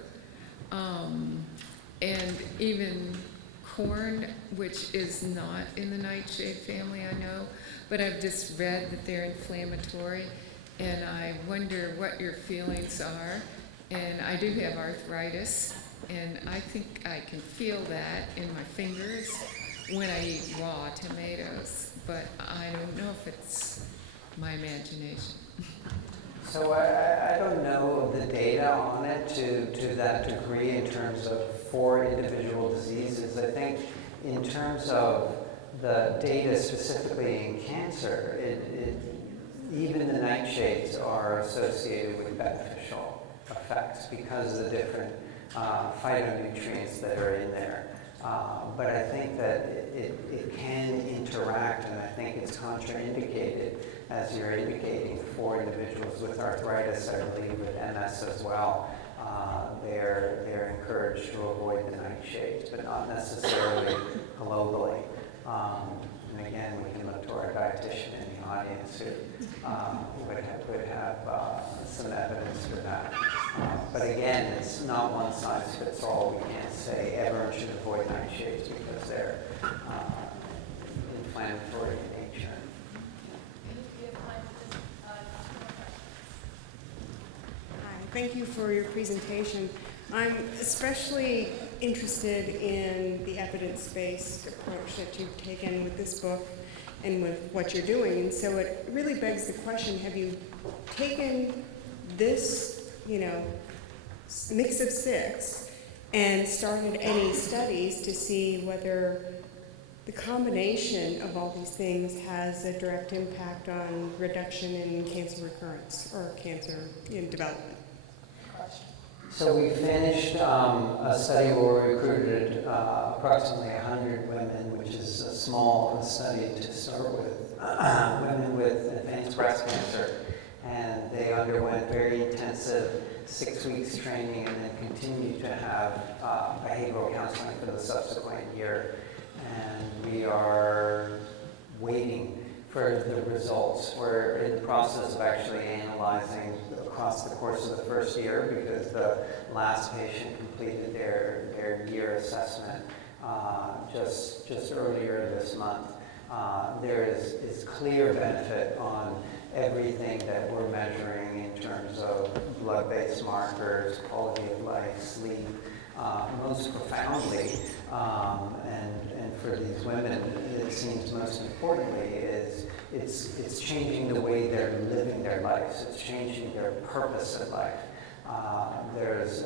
and even corn, which is not in the nightshade family, I know, but I've just read that they're inflammatory, and I wonder what your feelings are. And I do have arthritis, and I think I can feel that in my fingers when I eat raw tomatoes, but I don't know if it's my imagination. So I don't know the data on it to that degree in terms of for individual diseases. I think in terms of the data specifically in cancer, even the nightshades are associated with beneficial effects because of the different phytonutrients that are in there. But I think that it can interact, and I think it's contraindicated, as you're indicating, for individuals with arthritis, I believe with MS as well. They're encouraged to avoid the nightshades, but not necessarily globally. And again, we can look to our dietitian in the audience who would have some evidence for that. But again, it's not one size fits all. We can't say everyone should avoid nightshades because they're inflammatory in nature. Hi, thank you for your presentation. I'm especially interested in the evidence-based approach that you've taken with this book and with what you're doing. And so it really begs the question, have you taken this, mix of six and started any studies to see whether the combination of all these things has a direct impact on reduction in cancer recurrence or cancer in development? So we finished a study where we recruited approximately 100 women, which is a small study to start with, women with advanced breast cancer. And they underwent very intensive 6 weeks training and then continued to have behavioral counseling for the subsequent year. And we are waiting for the results. We're in the process of actually analyzing across the course of the first year because the last patient completed their year assessment just earlier this month. There is clear benefit on everything that we're measuring in terms of blood-based markers, quality of life, sleep. Most profoundly, and for these women, it seems most importantly, is it's changing the way they're living their lives. It's changing their purpose in life. There's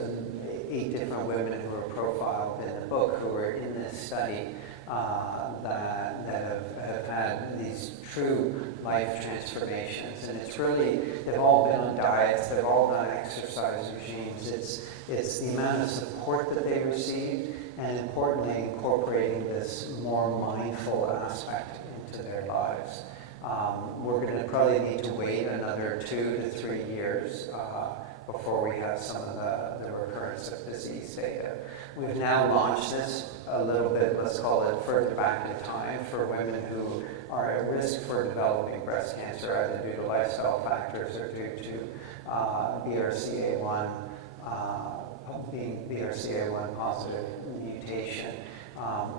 8 different women who are profiled in the book who were in this study that have had these true life transformations. And it's really, they've all been on diets, they've all done exercise regimes. It's the amount of support that they received, and importantly, incorporating this more mindful aspect into their lives. We're going to probably need to wait another 2 to 3 years before we have some of the recurrence of disease data. We've now launched this a little bit, let's call it further back in time, for women who are at risk for developing breast cancer, either due to lifestyle factors or due to BRCA1, being BRCA1 positive mutation,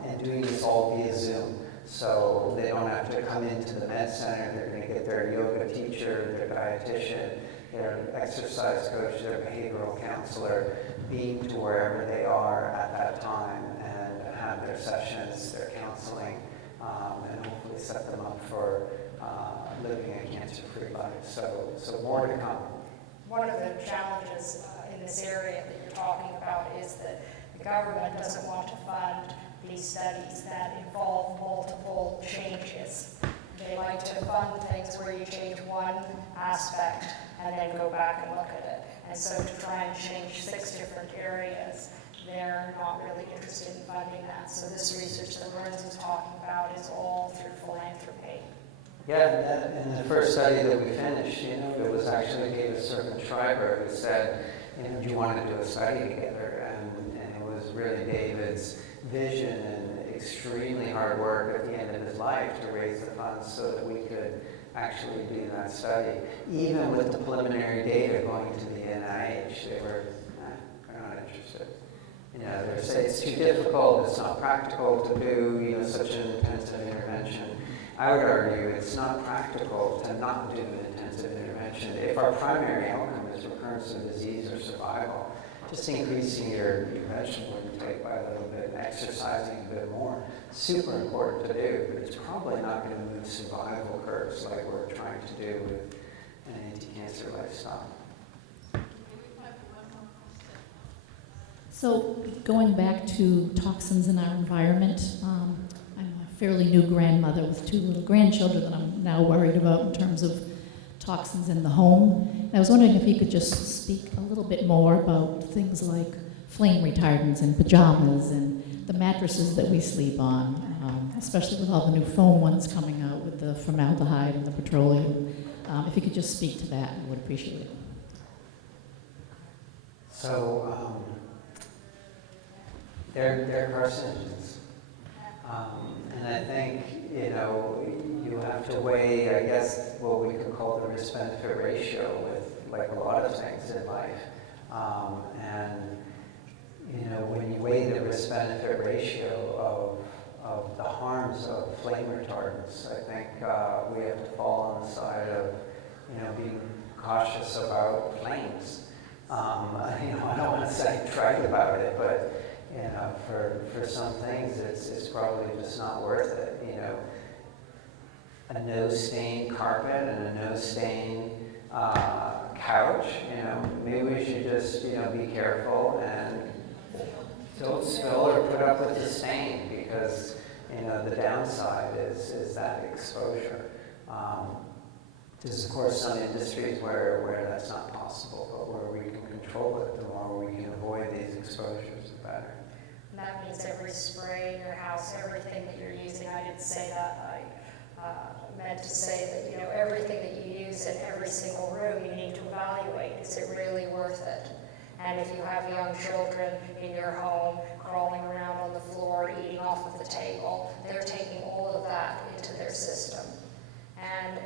and doing this all via Zoom. So they don't have to come into the med center. They're going to get their yoga teacher, their dietitian, their exercise coach, their behavioral counselor, beam to wherever they are at that time and have their sessions, their counseling, and hopefully set them up for living a cancer-free life. So more to come. One of the challenges in this area that you're talking about is that the government doesn't want to fund these studies that involve multiple changes. They like to fund things where you change one aspect and then go back and look at it. And so to try and change 6 different areas, they're not really interested in funding that. So this research that Lorenz was talking about is all through philanthropy. Yeah, in the first study that we finished, it was actually David Schreiber who said, do you want to do a study together? And it was really David's vision and extremely hard work at the end of his life to raise the funds so that we could actually do that study. Even with the preliminary data going to the NIH, they were not interested. They say it's too difficult, it's not practical to do such an intensive intervention. I would argue it's not practical to not do an intensive intervention. If our primary outcome is recurrence of disease or survival, just increasing your vegetable intake by a little bit and exercising a bit more, super important to do, but it's probably not going to move survival curves like we're trying to do with an anti-cancer lifestyle. So going back to toxins in our environment, I'm a fairly new grandmother with 2 little grandchildren that I'm now worried about in terms of toxins in the home. And I was wondering if you could just speak a little bit more about things like flame retardants and pajamas and the mattresses that we sleep on, especially with all the new foam ones coming out with the formaldehyde and the petroleum. If you could just speak to that, I would appreciate it. So they're carcinogens. And I think, you have to weigh, I guess, what we could call the risk-benefit ratio with, like, a lot of things in life. When you weigh the risk-benefit ratio of the harms of flame retardants, I think we have to fall on the side of, being cautious about flames. I don't want to say trite about it, but for some things, it's probably just not worth it. A no-stain carpet and a no-stain couch. Maybe we should just be careful and don't spill or put up with the stain, because the downside is that exposure. There's of course some industries where that's not possible, but where we can control it, the more we can avoid these exposures, the better. And that means every spray in your house, everything that you're using. I didn't say that. I meant to say that everything that you use in every single room, you need to evaluate. Is it really worth it? And if you have young children in your home crawling around on the floor, eating off of the table, they're taking all of that into their system. And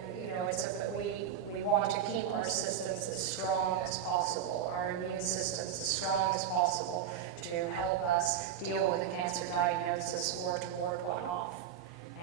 we want to keep our systems as strong as possible, our immune systems as strong as possible, to help us deal with a cancer diagnosis or to ward one off.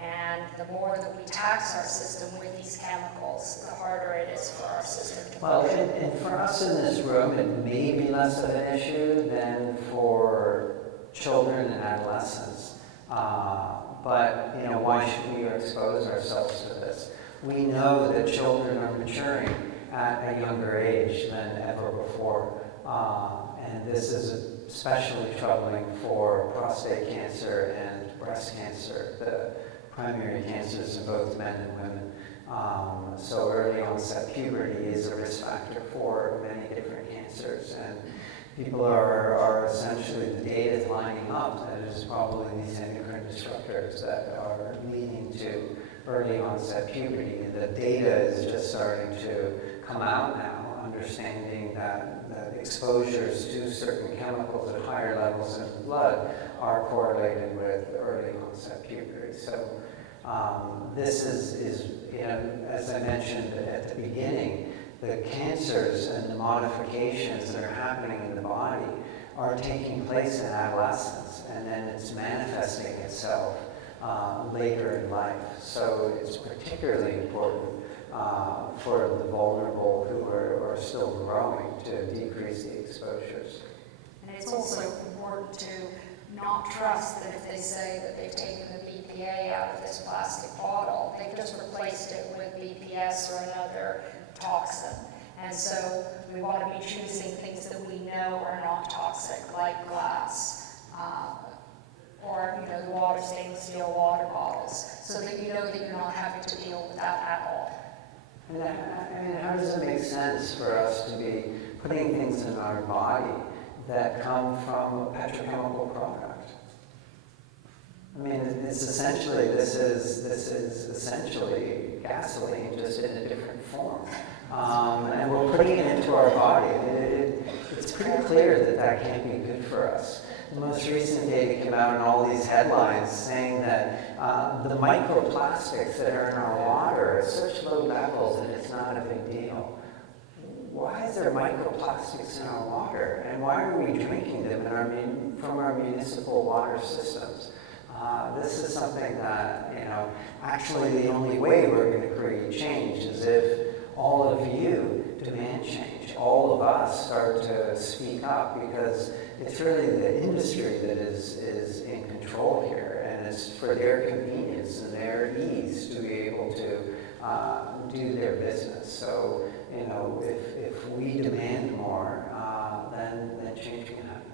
And the more that we tax our system with these chemicals, the harder it is for our system to function. And for us in this room, it may be less of an issue than for children and adolescents. But why should we expose ourselves to this? We know that children are maturing at a younger age than ever before. And this is especially troubling for prostate cancer and breast cancer, the primary cancers in both men and women. So early onset puberty is a risk factor for many different cancers. And people are essentially, the data is lining up that it is probably these endocrine disruptors that are leading to early onset puberty. And the data is just starting to come out now, understanding that exposures to certain chemicals at higher levels in the blood are correlated with early onset puberty. So this is as I mentioned at the beginning, the cancers and the modifications that are happening in the body are taking place in adolescence, and then it's manifesting itself later in life. So it's particularly important for the vulnerable who are still growing to decrease the exposures. And it's also important to not trust that if they say that they've taken the BPA out of this plastic bottle, they've just replaced it with BPS or another toxin. And so we want to be choosing things that we know are not toxic, like glass, or the stainless steel water bottles, so that you know that you're not having to deal with that at all. And how does it make sense for us to be putting things in our body that come from a petrochemical product? I mean, it's essentially, this is essentially gasoline, just in a different form. And we're putting it into our body. It's pretty clear that can't be good for us. The most recent data came out in all these headlines saying that the microplastics that are in our water are at such low levels that it's not a big deal. Why is there microplastics in our water? And why are we drinking them from our municipal water systems? This is something that, actually the only way we're going to create change is if all of you demand change. All of us start to speak up, because it's really the industry that is in control here, and it's for their convenience and their ease to be able to do their business. So, if we demand more, then change can happen.